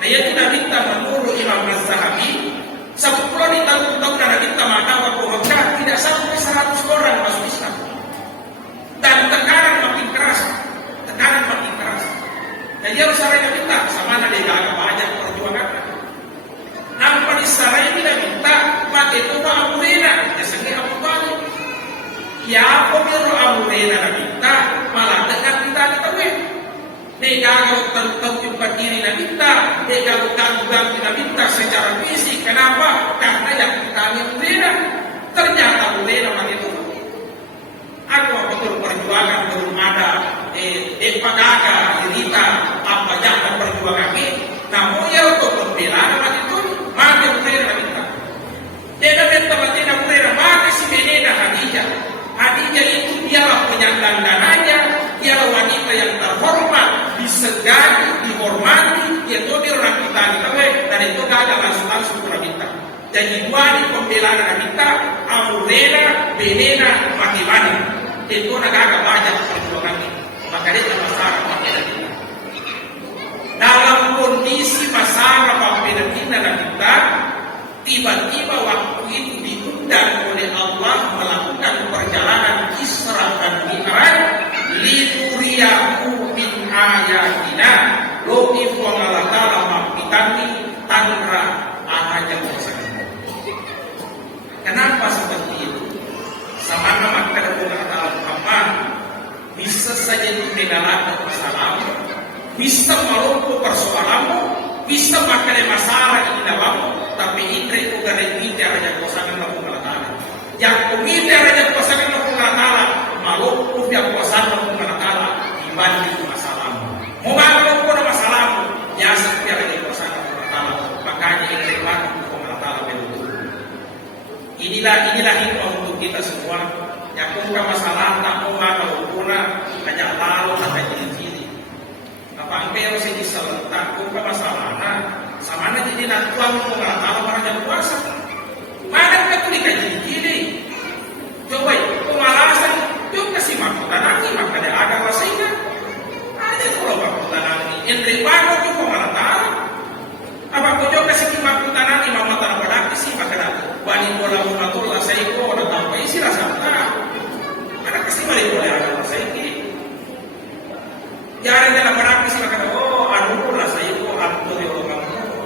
Nah itu Nabi minta menurut Imam Az-Zahabi 10 tahun Nabi minta makawah ke Mekah tidak sampai 100 orang masuk Islam. Dan tekanan makin keras. Jadi harus sarai minta sama Nabi agak banyak perjuangan. Nampak di sarai ini minta pakai itu Abu Hurairah, biasanya Abu Talib. Ya apa biru Abu Hurairah minta malah dekat kita ditemuin. Kalau tempat diri minta, kalau ganggu minta secara fisik. Kenapa? Karena yang kita Abu Hurairah. Ternyata Abu Hurairah begitu. Aku betul perjuangan belum ada pagaga dirita apa jangan perjuangan ini. Namun ya untuk pembelaan itu maka Hurairah minta. Dia minta Madinah Hurairah maka si Benena Khadijah. Khadijah itu dialah penyandang dananya, dialah wanita yang terhormat, disegani, dihormati, dia itu orang kita ditawe dan itu gagal langsung minta. Jadi dua di pembelaan kita Abu Hurairah, Benena, Fatimah. Itu agak banyak perjuangan ini. Maka dia masalah pembelaan kita. Dalam kondisi masalah pembelaan kita, tiba-tiba waktu itu diundang oleh Allah melakukan perjalanan Isra dan Mi'raj linuriyahu min ayatina lo ifwangala ta'ala maqitani tanra ahaja bersama. Kenapa seperti itu? Sama nama kedatangan Allah Muhammad bisa saja mengenalkan kesalahan, bisa melumpuh persoalanmu, bisa makan masalah ini dalammu, tapi indri itu gak ada yang aja kuasakan Allah Ta'ala. Yang kumindar aja kuasakan Allah Ta'ala, melumpuh yang kuasakan Allah Ta'ala dibanding masalahmu. Mau melumpuh masalahmu, ya setiap aja kuasakan Allah Ta'ala. Makanya indri Allah Ta'ala betul. Inilah hikmah untuk kita semua. Yang punya masalah tak mau kalau punya hanya lalu sampai jadi. Apa angkeo sih diselentak punya masalah? Sama aja jadi nak tuan mau tahu orang yang puasa. Mana kita tuh jadi gini? Coba pemalasan, yuk kasih makan nanti makan ada agak rasanya. Ada kalau makan nanti yang terima itu pemalasan. Apa kau jauh kasih makan nanti mama tanah pada sih makan nanti. Wani bola munatul saya itu ada tambah isi rasa tak. Ada kasih balik boleh ada rasa ini. Jangan dalam berarti sih makan. Oh, aduh rasa itu aduh di orang kamu.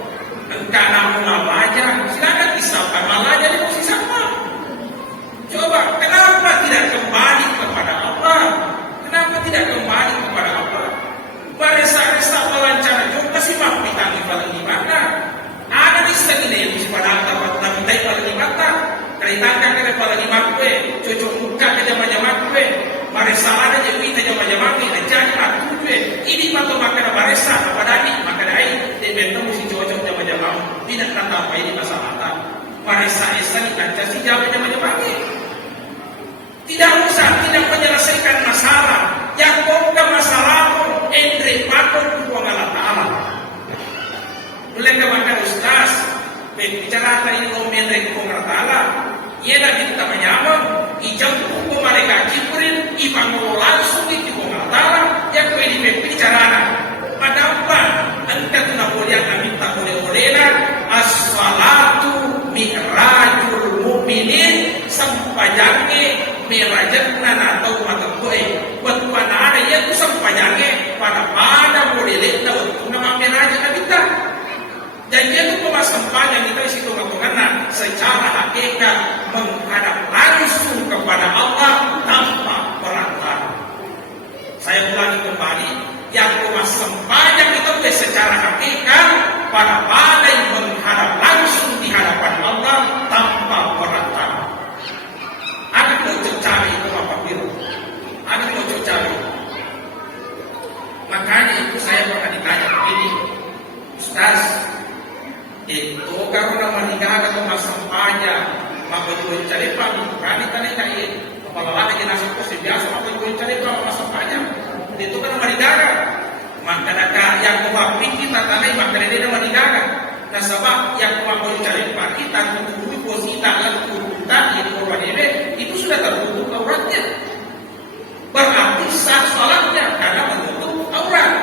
Engkau namun apa aja. Silakan disahkan malah jadi posisi sama. baresa ada jadi kita jama-jama kita jadi atuh ini patut makan baresa pada ini makan air dia betul mesti cocok jama-jama tidak kata apa ini masalah baresa esa kita si jama-jama tidak usah tidak menyelesaikan masalah yang bukan masalah entre patut kuang Allah Ta'ala boleh kepada Ustaz bicara tadi ngomongin kuang Allah Ta'ala ia dah kita menyamang ijam hukum mereka Jibril ibangun langsung di kuang Allah Ta'ala yang kau ini bicara padahal engkau tidak boleh minta boleh-bolehna as-salatu mi'rajul mu'minin sampajangnya merajatna atau matangkoy buat mana ada yang tu sampajangnya pada boleh untuk nama merajat kita dan dia tu pemasampanya kita isi tungan-tungan secara hakikat menghadap langsung kepada Allah tanpa perantara. Saya ulangi kembali yang pemasampanya kita boleh secara hakikat pada yang menghadap langsung di hadapan Allah tanpa perantara. Ada cocok cari itu apa biru? Ada cocok cari. Makanya itu saya pernah ditanya begini, Ustaz, itu karena meninggal atau sampahnya, maka juga cari pak, berani tadi kaya, kepala lagi nasi kursi biasa, maka juga cari pak sampahnya. Itu kan meninggal, maka yang kewapin kita tadi maka dia meninggal. Nah sebab yang kewapin cari pak kita tubuh posita yang tadi di korban itu sudah tertutup auratnya. Berarti sah salatnya karena menutup aurat.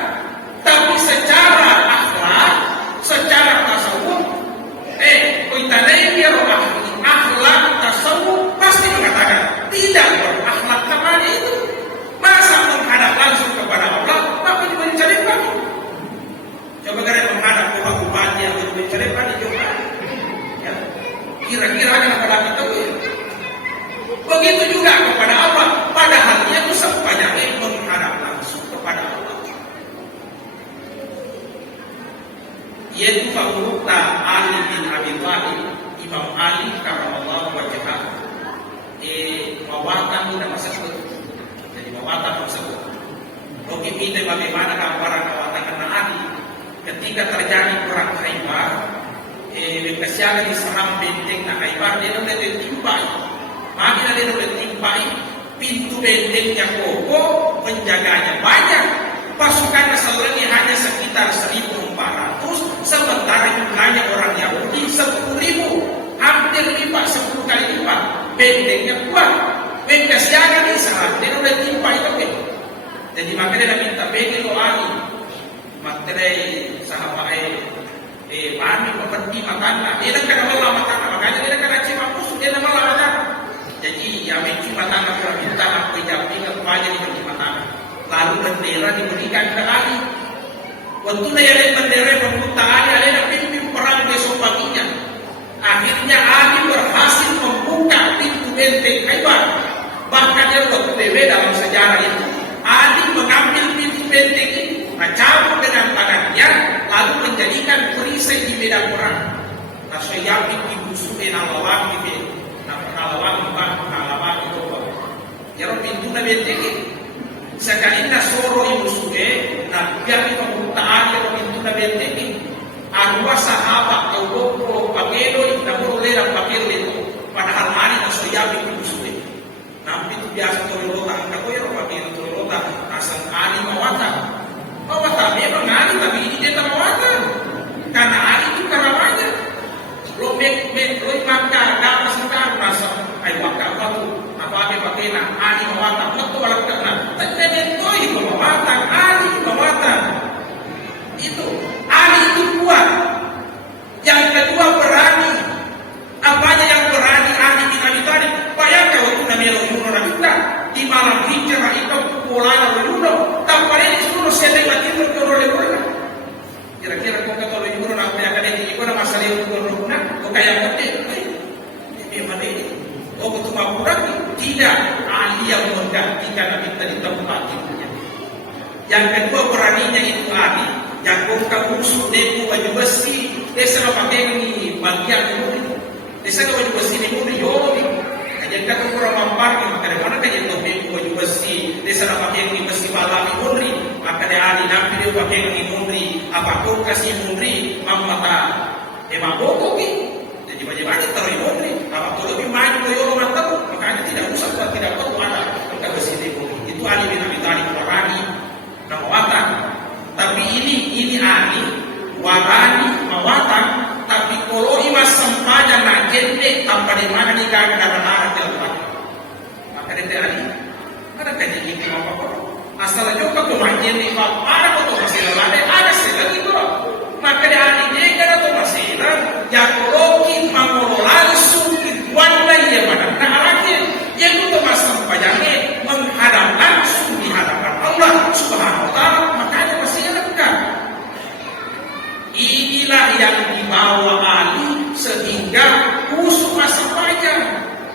Tapi secara akhlak, secara tasawuf, kuitanai biar akhlak tasawuf pasti mengatakan tidak berakhlak kemana itu. Masa menghadap langsung kepada Allah, maka juga dicari kamu. Coba kalian menghadap kubah-kubahnya yang dicari kamu coba. Kira-kira kepada kita begitu juga kepada Allah, padahal dia itu sepanjangnya menghadap langsung kepada Allah. Yaitu fakulta Ali bin Abi Thalib, Imam Ali karena Allah wajah mawatan tidak masuk. Jadi mawatan masuk. Oke, kita bagaimana gambaran mawatan karena Ali ketika terjadi perang Khaybar. Kasihan diserang benteng nak Khaybar dia boleh ditimpai. Maka dia boleh ditimpai pintu bentengnya kokoh, penjaganya banyak. Pasukannya selagi hanya sekitar 1.400, sementara jumlahnya orang Yahudi 10.000, hampir lipat 10 kali lipat. Bentengnya kuat. Kasihan diserang dia boleh ditimpai itu. Jadi maka dia minta benteng doa ini. Materi sahabat kami memperti makanan, dia nak kena malam makanan, makanya dia nak kena cima musuh, dia nak malam makanan. Jadi yang mencuri makanan kita nak pergi kepada di makanan. Lalu bendera diberikan ke Ali. Waktu dia ada bendera membuka Ali, Ali nak pimpin perang besok paginya. Akhirnya Ali berhasil membuka pintu benteng Khaybar. Bahkan dia waktu dalam sejarah itu, Ali mengambil pintu benteng itu, mencabut dengan tangannya, lalu menjadikan perisai di medan perang. Nah, saya yakin ibu sudah nalawan gitu, nalawan itu. Jadi pintu nabi tinggi. Sekali nasoro ibu sudah, nah biar kita buka aja pintu nabi tinggi. Arwah sahabat atau boko pakero itu boleh dan pakero itu. Padahal hari saya yakin ibu sudah. Nah itu biasa tolota, kalau ya pakero tolota, asal ali mawatan. Mawatan memang ali tapi ini dia tak mawatan. Karena ali itu karawanya. Lo maka dapat sekarang rasa ayo maka batu apa pakai nak ali mawatan betul kalau kena. Tapi dia itu mawatan ali mawatan. Itu ali itu kuat. Yang kedua berani. Apanya yang berani ali bin Abi Thalib? Bayangkan waktu Nabi Muhammad kita di malam hijrah itu pukulan dulu. Tanpa ini seluruh sedang mati berkorol-korol. Kira-kira kau kata lebih kurang apa yang ada di mana masalah itu berhubungan? Kau kayak penting, ini mana ini? Oh betul mampu lagi? Tidak, ahli yang menggantikan Nabi tadi tempat itu. Yang kedua beraninya itu ahli. Yang kau musuh debu baju besi, desa pakai ini bagian ini. Desa baju besi ini yomi. Kajian kata kurang mampar, maka dari mana kajian topik baju besi, desa nak pakai yang besi balami mundri, maka dari ahli nampi dia pakai yang mundri, apa kau kasih mundri, mamata, bokok ni, jadi banyak taruh mundri, apa kau lebih main kau yang mata, makanya tidak usah buat tidak tahu ada, maka besi dia mundri, itu ahli binami tadi warani, nama watan, tapi ini ahli warani mawatan, tapi kalau imas sampahnya nak jende tanpa di mana ni kagak ada arah jalan. Maka dia tadi, ada kaji ini apa? Asal juga kemajuan ni ada atau masih ada selagi tu. Maka dia ahli dia atau masih ya kalau kita mau langsung warna dia pada akhir yang itu mas sampahnya menghadap langsung di hadapan Allah Subhanahu Wa Taala, makanya masih ada. Inilah yang dibawa Ali sehingga usuk sampahnya,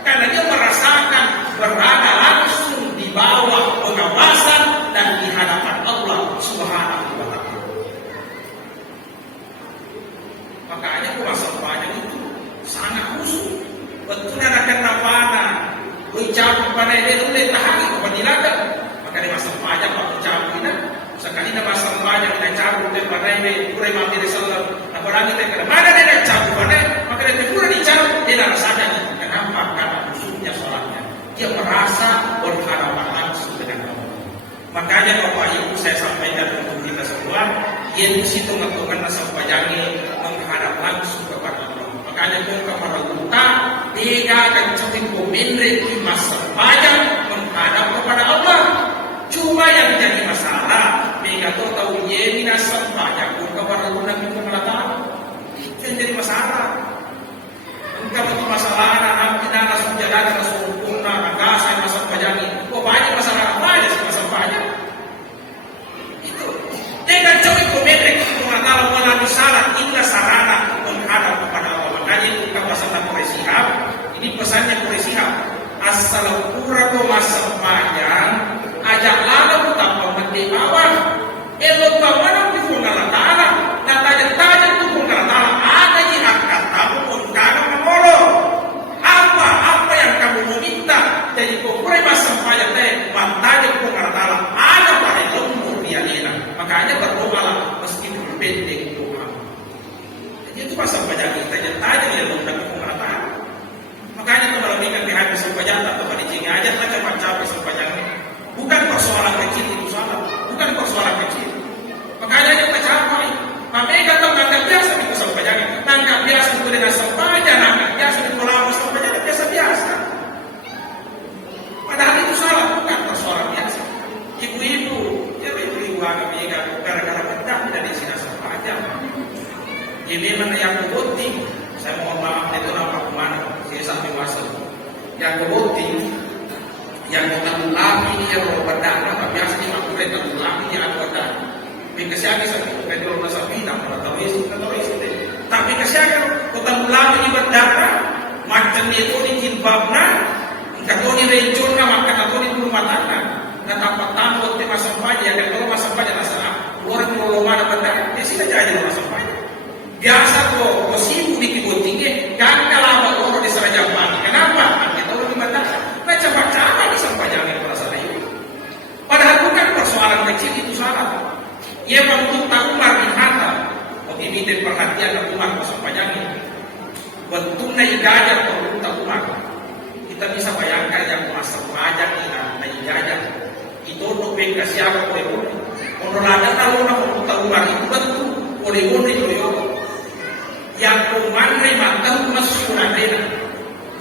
karena dia merasakan berada langsung di bawah pengawasan dan di hadapan Allah Subhanahu wa Ta'ala. Makanya rumah sampahnya itu sangat usuk. Betul ada kenapa ucap kepada dia itu tahan kepada maka dia masa sampahnya Pak ucap ini. Sekali nama sampahnya kita cabut daripada ini, kurai mati Rasulullah. Apalagi kita kena mana dia cabut pada, maka dia kurang dicabut dia rasakan. Kenapa? Karena musuhnya sholatnya. Dia merasa berhadapan langsung dengan Allah. Makanya Bapak Ibu saya sampaikan untuk kita semua, yang di situ menentukan sampahnya menghadap langsung kepada Allah. Makanya kepada kita, dia akan cepat memindri masa sampahnya menghadap kepada Allah. Cuma yang jadi masalah, mereka tahu ye mina sampahnya pun kepada guna kita melata. Itu yang jadi masalah. Engkau itu masalah anak kita langsung jalan langsung sempurna, agak saya masuk pajani. Kok banyak masalah apa aja sama sampahnya? Itu. Dengan coba komentar mengenal mengenai salah, inilah sarana menghadap kepada Allah. Makanya itu kawasan Quraish Shihab. Ini pesannya Quraish Shihab. Asal kurang sampahnya. Ajak lalu tanpa mati bawah. Elok bawah di fungal tanah. Dan tajam tu fungal tanah. Ada yang akan tahu undangan mengolok. Apa yang kamu meminta? Jadi pokoknya masa payah teh. Matanya fungal tanah. Ada pada lembur dia nina. Makanya berdoalah meskipun pendek doa. Jadi itu masa payah kita. Tajam yang undangan fungal tanah. Makanya itu melebihkan pihak sempajan atau pada jingga aja. Tajam macam sempajan. Bukan persoalan kecil itu salah, bukan persoalan kecil. Makanya kita capai. Makanya kata nggak biasa itu sampainya, nggak biasa itu dengan sampainya, nggak biasa itu lama sampainya biasa. Padahal itu salah, bukan persoalan biasa. Ibu-ibu, ibu-ibu agak mega gara-gara bedak dari sini sampainya. Ini memang yang penting. Saya mohon maaf itu nama kemana, saya sampai masuk. Yang penting. Yang mengambil lagi dia berbeda, apa biasa dia mengambil lagi dia berbeda. Tapi kesiakan satu petrol masa bina, tahu itu. Tapi kesiakan mengambil lagi dia berbeda, macam itu di jilbabnya, kalau di rencurnya makan atau di rumah tangga, dan tanpa tamu di masa sampahnya, dan kalau masa sampahnya masalah, orang kalau mana berbeda, dia sudah jadi masa sampahnya. Biasa kok sibuk di kebun tinggi, kan kalau orang di Seraja Bali, kenapa? Kita orang di Batak. Coba-coba disampaikan yang merasa itu. Padahal bukan persoalan kecil itu salah. Ia untuk Umar bin Khattab, meminta perhatian Umar sampaikan. Bentuknya ijazah untuk Umar. Kita bisa bayangkan yang masa pajak ini ijazah. Itu untuk bengkas siapa boleh. Kalau ada kalau untuk Umar itu bentuk boleh yang pemandai mantau masuk surandena.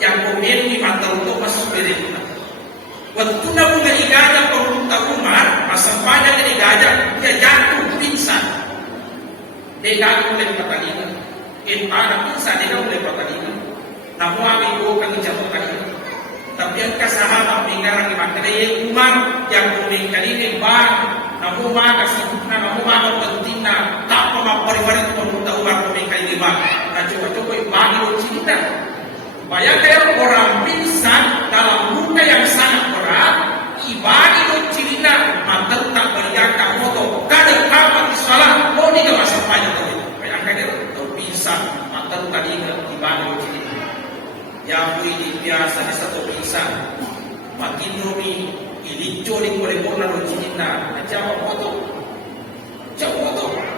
Yang pemimpin mata untuk masuk berita. Waktu nabuga igajah pemerintah Umar, masa panjang ini igajah, dia jatuh pingsan. Dia jatuh oleh pertandingan. Para pingsan dia oleh pertandingan. Namun amigo kami jatuh tadi. Tapi yang kesalahan pengarang di materi Umar yang pemimpin ini bang. Namun mana sibuknya, namun mana pentingnya, tak memperibadi pemerintah Umar pemimpin ini bang. Nah coba-coba bagi cerita. Bayangkan orang pingsan dalam luka yang sangat berat, ibadah itu cirinya mata tak beriakan moto, kadang kapan salah, mau di masa panjang tadi. Bayangkan itu pingsan mata tadi ibadah itu cirinya. Yang ini biasa di satu pingsan. curi boleh bola lo cinta, jawab foto,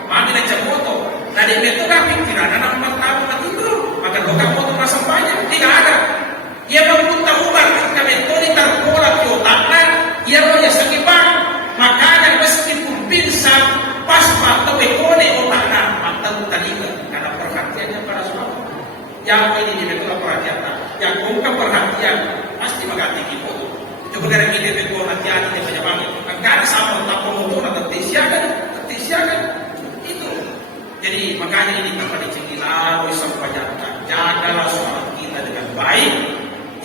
mami nak jawab foto. Nah di metu dah pikiran anak pertama mati itu, maka dokter foto masa banyak tidak ada. Ia membuka ubar kami itu di terpola di otaknya, ia roya sakibang, makanya meskipun pingsan pas atau ekone otaknya, mata tadi karena perhatiannya pada suami. Yang ini di metu perhatian, yang bukan perhatian pasti mengganti foto. Coba gara kita itu hati-hati dia banyak banget. Karena sama tak pemotor atau tertisiakan itu. Jadi makanya ini kita dicengkilah, sampai jagalah sholat kita dengan baik.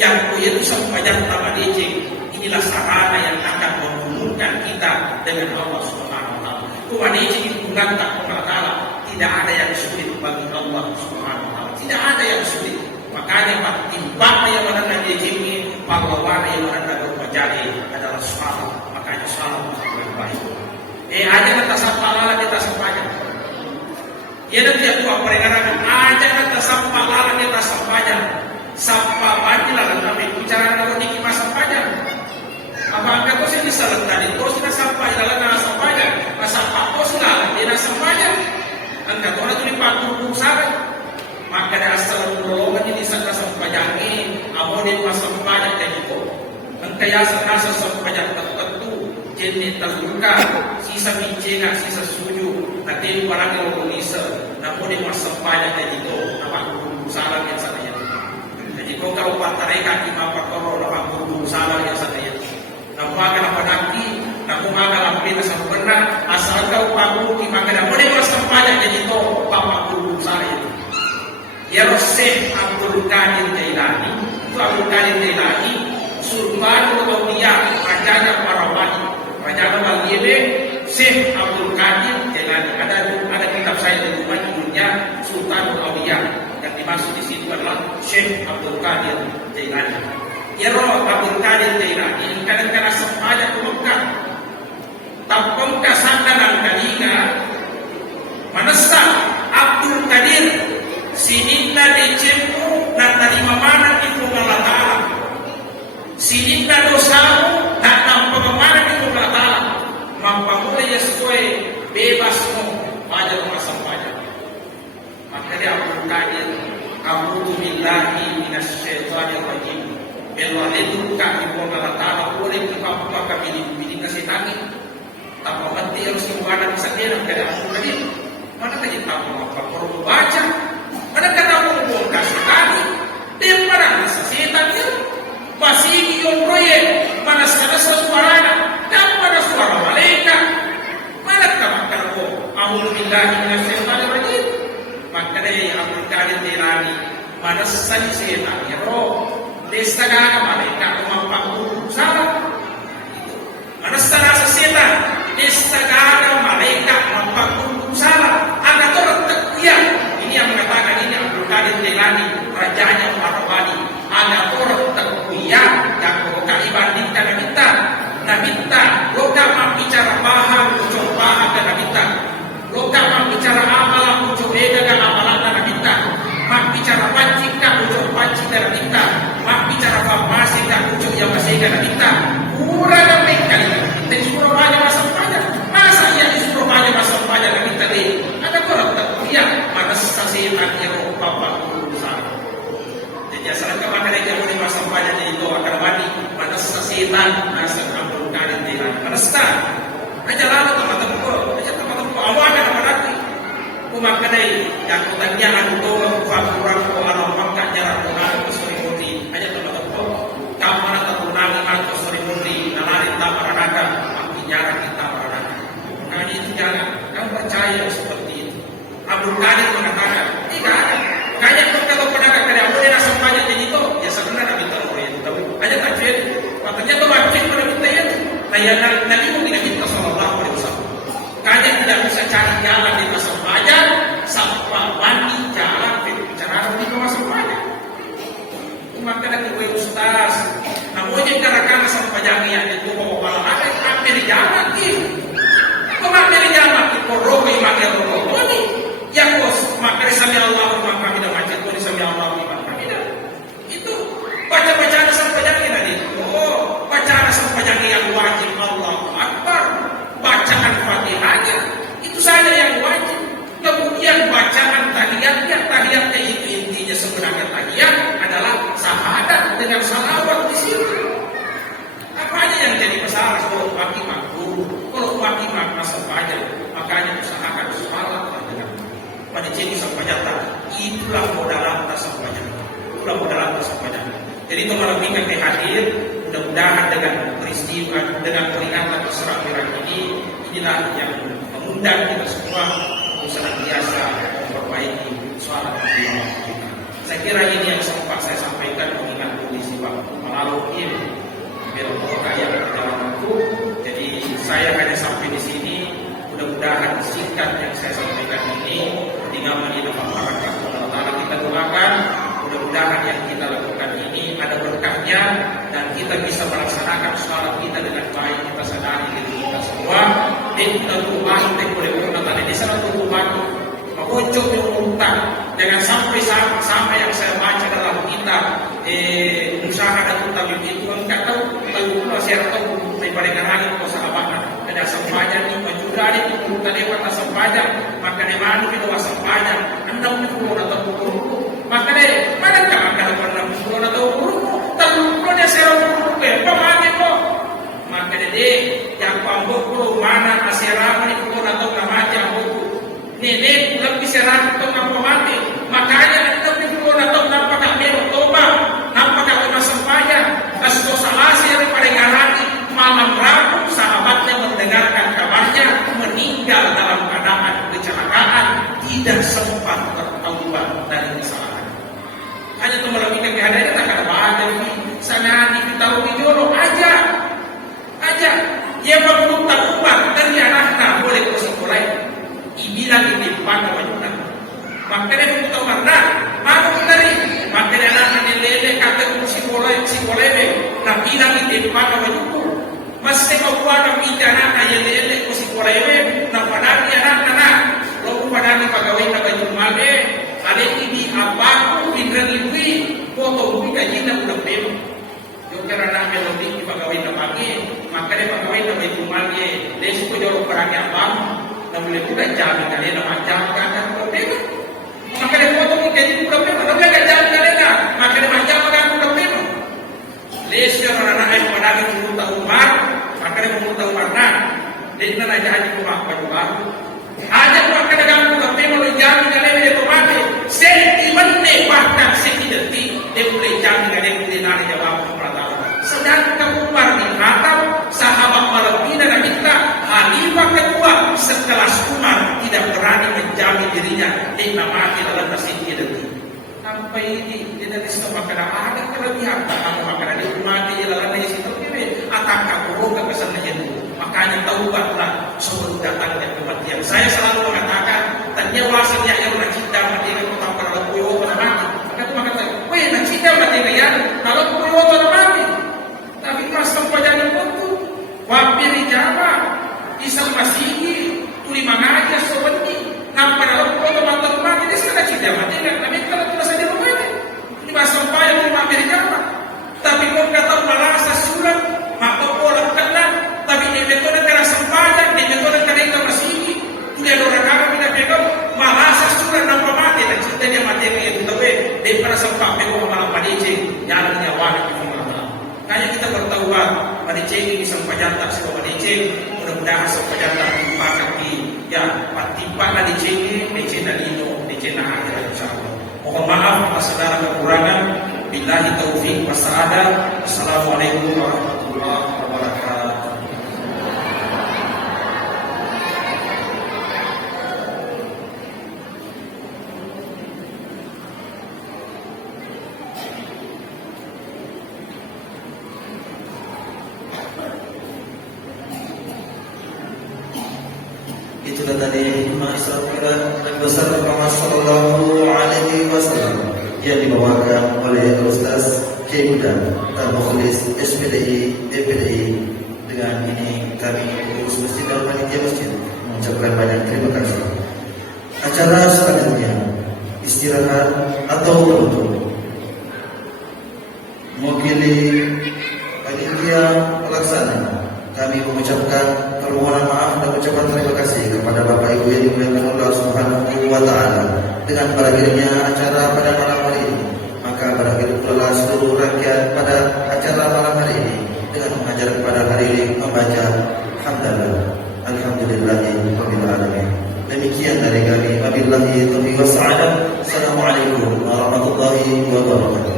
Yang itu sampai tanpa diceng. Inilah sarana yang akan menghubungkan kita dengan Allah Subhanahu Wa Taala. Cuma diceng hubungan tak Allah. Tidak ada yang sulit bagi Allah Subhanahu Wa Taala. Tidak ada yang sulit. Makanya Pak timbang yang mana dicengi, pahlawan yang mana jadi adalah salat, makanya salat yang baik. Aja kata sampalala kita sampaikan. Ya nanti aku peringatan aja kata sampalala kita sampaikan. Sampai banilah kami bicara kalau niki masa sampaikan. Apa angkat kau sih bisa tadi? Kau sudah sampai dalam nasi sampaikan. Masa kau sudah dia sampaikan. Angkat kau tu di panggung sampai. Maka dari asal golongan ini sangat sampaikan ini. Amodin masa sampaikan jadi kau. Kaya sekasa sepanjang tertentu jenis terbuka sisa bincang sisa suju nanti barang yang bisa namun di masa sepanjang dan itu nampak salah yang sadaya jadi kau kalau patare kaki apa kau nampak salah yang sadaya namun akan apa nanti namun akan lampir sempurna asal kau paku maka namun di masa sepanjang jadi itu bapak salah itu ya Syekh Abdul Qadir Jailani itu Abdul Qadir Jailani Sultanul Auliya, rajanya para wali, rajanya wali ini Syekh Abdul Qadir Jailani. Ada kitab saya di rumah judulnya Sultanul Auliya yang dimaksud di situ adalah Syekh Abdul Qadir Jailani. Ya roh Abdul Qadir Jailani kadang-kadang sempaja ke Mekah, tapong kasandanan kalinya manasa Abdul Qadir sininna dicempu dan terima mana di Allah Ta'ala. Sininna dosamu tak nampak kemana di Allah Ta'ala. Mampamulai ya sesuai bebas mo pada masa pajak. Maka dia Abdul Qadir a'udzu billahi minasyaitonir rajim. Bella itu kami Allah Ta'ala boleh kita pilih kasih tangi. Tak mati harus kemana bisa dia dari Abdul Qadir. Mana kaji tahu apa perlu baca. Mana kata mau kasih tangi. Dia mana bisa setan itu. Masih yung proyek mana suaranya dan mana suara malaikat mana kamakar ko a'udzubillahi minasyaitonir rajim maka dari Abdul Qadir Jailani mana setan ya roh destaga malaikat mampu salah mana setan setan destaga malaikat mampu salah anak orang takwiyah ini yang mengatakan ini Abdul Qadir Jailani rajanya para wali ada orang terkuya yang bukan ibadahkan Nabita loka bicara paham ucap paham dan Nabita loka bicara amalan ucap ega dan amalan dan Nabita bicara pancika ucap panci dan Nabita bicara farmasi dan ucap yang masih dan Nabita kurang apa kali kita disuruh banyak masa ia disuruh banyak masa banyak Nabita deh ada orang terkuya mana sasiran yang bapak Asal kemana dia boleh masuk pada itu akan mati pada sesetan asal Abdul Qadir Jailani penestan aja lalu teman-teman awal dan berarti umat kedai yang kutanya anu kurang ko alam maka jarak dengan suri mudi aja teman-teman kamana tatunami atau suri mudi nalari tamaranaga artinya kita maranaga nah itu jangan kamu percaya seperti itu Abdul Qadir mengatakan tidak ada kaya kalau pedagang kada boleh rasa banyak itu ya sebenarnya kita itu tahu aja tajwid katanya tuh wajib pada kita itu layanan Nabi tidak kita sallallahu alaihi wasallam kaya tidak bisa cari jalan di masa pajak sampai mandi jalan bicara di masa pajak maka ada kue ustaz namanya karena sampai pajak yang itu mau malah ada hampir jalan gitu kemarin jalan itu romi makin romi yang bos maka sami Allah maka tidak macam itu sami Allah maka tidak itu baca-bacaan sampai jangan tadi bacaan sampai jangan yang wajib dengan salawat di situ. Apanya yang jadi masalah? Kalau maki makruh, kalau maki masa saja, makanya usahakan salat dengan pada ciri sampajata. Itulah modal atas sampajata. Itulah modal atas sampajata. Jadi teman-teman kami hadir, mudah-mudahan dengan peristiwa, dengan peringatan keserakahan ini, inilah yang mengundang kita semua untuk senantiasa memperbaiki sholat lima waktu kita. Saya kira ini yang sempat saya sampaikan mengingat kondisi waktu melalui ini kota yang dalam waktu. Jadi saya hanya sampai di sini. Mudah-mudahan singkat yang saya sampaikan ini tinggal menjadi masyarakat. Kalau kita doakan, mudah-mudahan yang kita lakukan ini ada berkahnya dan kita bisa melaksanakan sholat kita dengan baik. Kita sadari diri kita semua. Dan kita tuhan, dan boleh-boleh tadi di sana tuhan mengucap yang utang. Jangan sampai yang saya baca dalam kitab usaha dan utang itu enggak tahu kalau masih tahu daripada kerana itu sahabat ada sampaian itu juga ada itu tadi kata sampaian maka di mana kita sampaian anda pun atau maka deh mana kan anda pernah pun atau tapi punya saya pemane kok maka deh yang pambok mana masyarakat itu atau macam nenek pulang bisa rakyat atau apa mati makanya kita pikir atau nampak tak merah toba nampak tak kena sempaya kasus salasi yang pada hati malam Rabu sahabatnya mendengarkan kabarnya meninggal dalam keadaan kecelakaan tidak sempat bertaubat dari kesalahan hanya itu melakukan kehadiran tak ada bahan sangat diketahu di jolo aja dia bangun taubat dan dia anaknya boleh ke sekolah ibilang ini pada wajudan makanya kita tahu mana mau dari makanya anak lele kata si boleh nak bilang ini pada wajudan masih kau buat kita anak lele si boleh nak pada dia anak lalu pada ni pegawai nak baju male ada ini apa lebih foto kita jadi nak belum yo kerana melodi pegawai nak pagi makanya pegawai nak baju male lesu jauh perangnya abang dan boleh juga jamin kalian macam kan berbeda. Maka dia potong jadi berbeda. Tapi agak jamin kalian maka dia macam kan berbeda. Lesnya orang anak pada itu tahu Umar, maka dia menurut Umar nah. Dia nak aja haji rumah baju baru. Aja maka dia kamu berbeda boleh jamin kalian dia tomate. Sentimen bahkan sekidetik dia boleh jamin kalian boleh nari jawab pertama. Sedangkan Umar dikhatam sahabat Malabina dan kita Khalifah kedua sekelas Umar tidak berani menjamin dirinya lima mati dalam nasibnya detik. Sampai ini tidak disebut ada kelebihan tak makanan itu mati dalam nasib terpilih ataukah kurung kesannya itu. Makanya taubatlah sebelum datangnya kematian. Saya selalu mengatakan tanya wasilnya yang cinta mati itu tak pernah kuyo pada mati. Maka itu mengatakan, weh nak cinta mati ya kalau kuyo pada mati. Tapi pas terpajang itu wapir Jawa isang masigi tuli mangaja sobat ni nampak dalam foto mantan mati dia sudah cinta mati kan tapi kalau tidak saja rumah ini masa upaya rumah Jawa tapi kau kata merasa surat maka pola kena tapi di metode kena sempadan di metode kena itu masigi tidak ada orang kami tidak pegang merasa surat nampak mati dan cinta dia mati itu tapi dia pernah sempat pegang malam padece jalan nyawa di hanya kita bertaubat pada ceng bisa pajata sebab pada ceng mudah-mudahan sepajata dipakai di ya patipa di ceng dan ino di ceng akhirat insyaallah. Mohon maaf atas segala kekurangan. Billahi taufik wassaada. Assalamualaikum warahmatullahi wabarakatuh. Itulah tadi masyarakat Nabi besar Muhammad Sallallahu Alaihi Wasallam yang dibawakan oleh Ustaz Kiai Muda dan Mukhlis SPDI EPDI. Dengan ini kami pengurus masjid dan panitia masjid mengucapkan banyak terima kasih. Acara selanjutnya istirahat atau berdoa. Mewakili panitia pelaksana kami mengucapkan permohonan maaf dan ucapan terima kasih kepada Bapak Ibu yang dimuliakan Allah Subhanahu wa taala. Dengan berakhirnya acara pada malam hari ini, maka berakhir pula seluruh rakyat pada Alhamdulillahirabbil alamin. Demikian dari kami. Wabillahi taufiq was sa'adah. Assalamualaikum warahmatullahi wabarakatuh.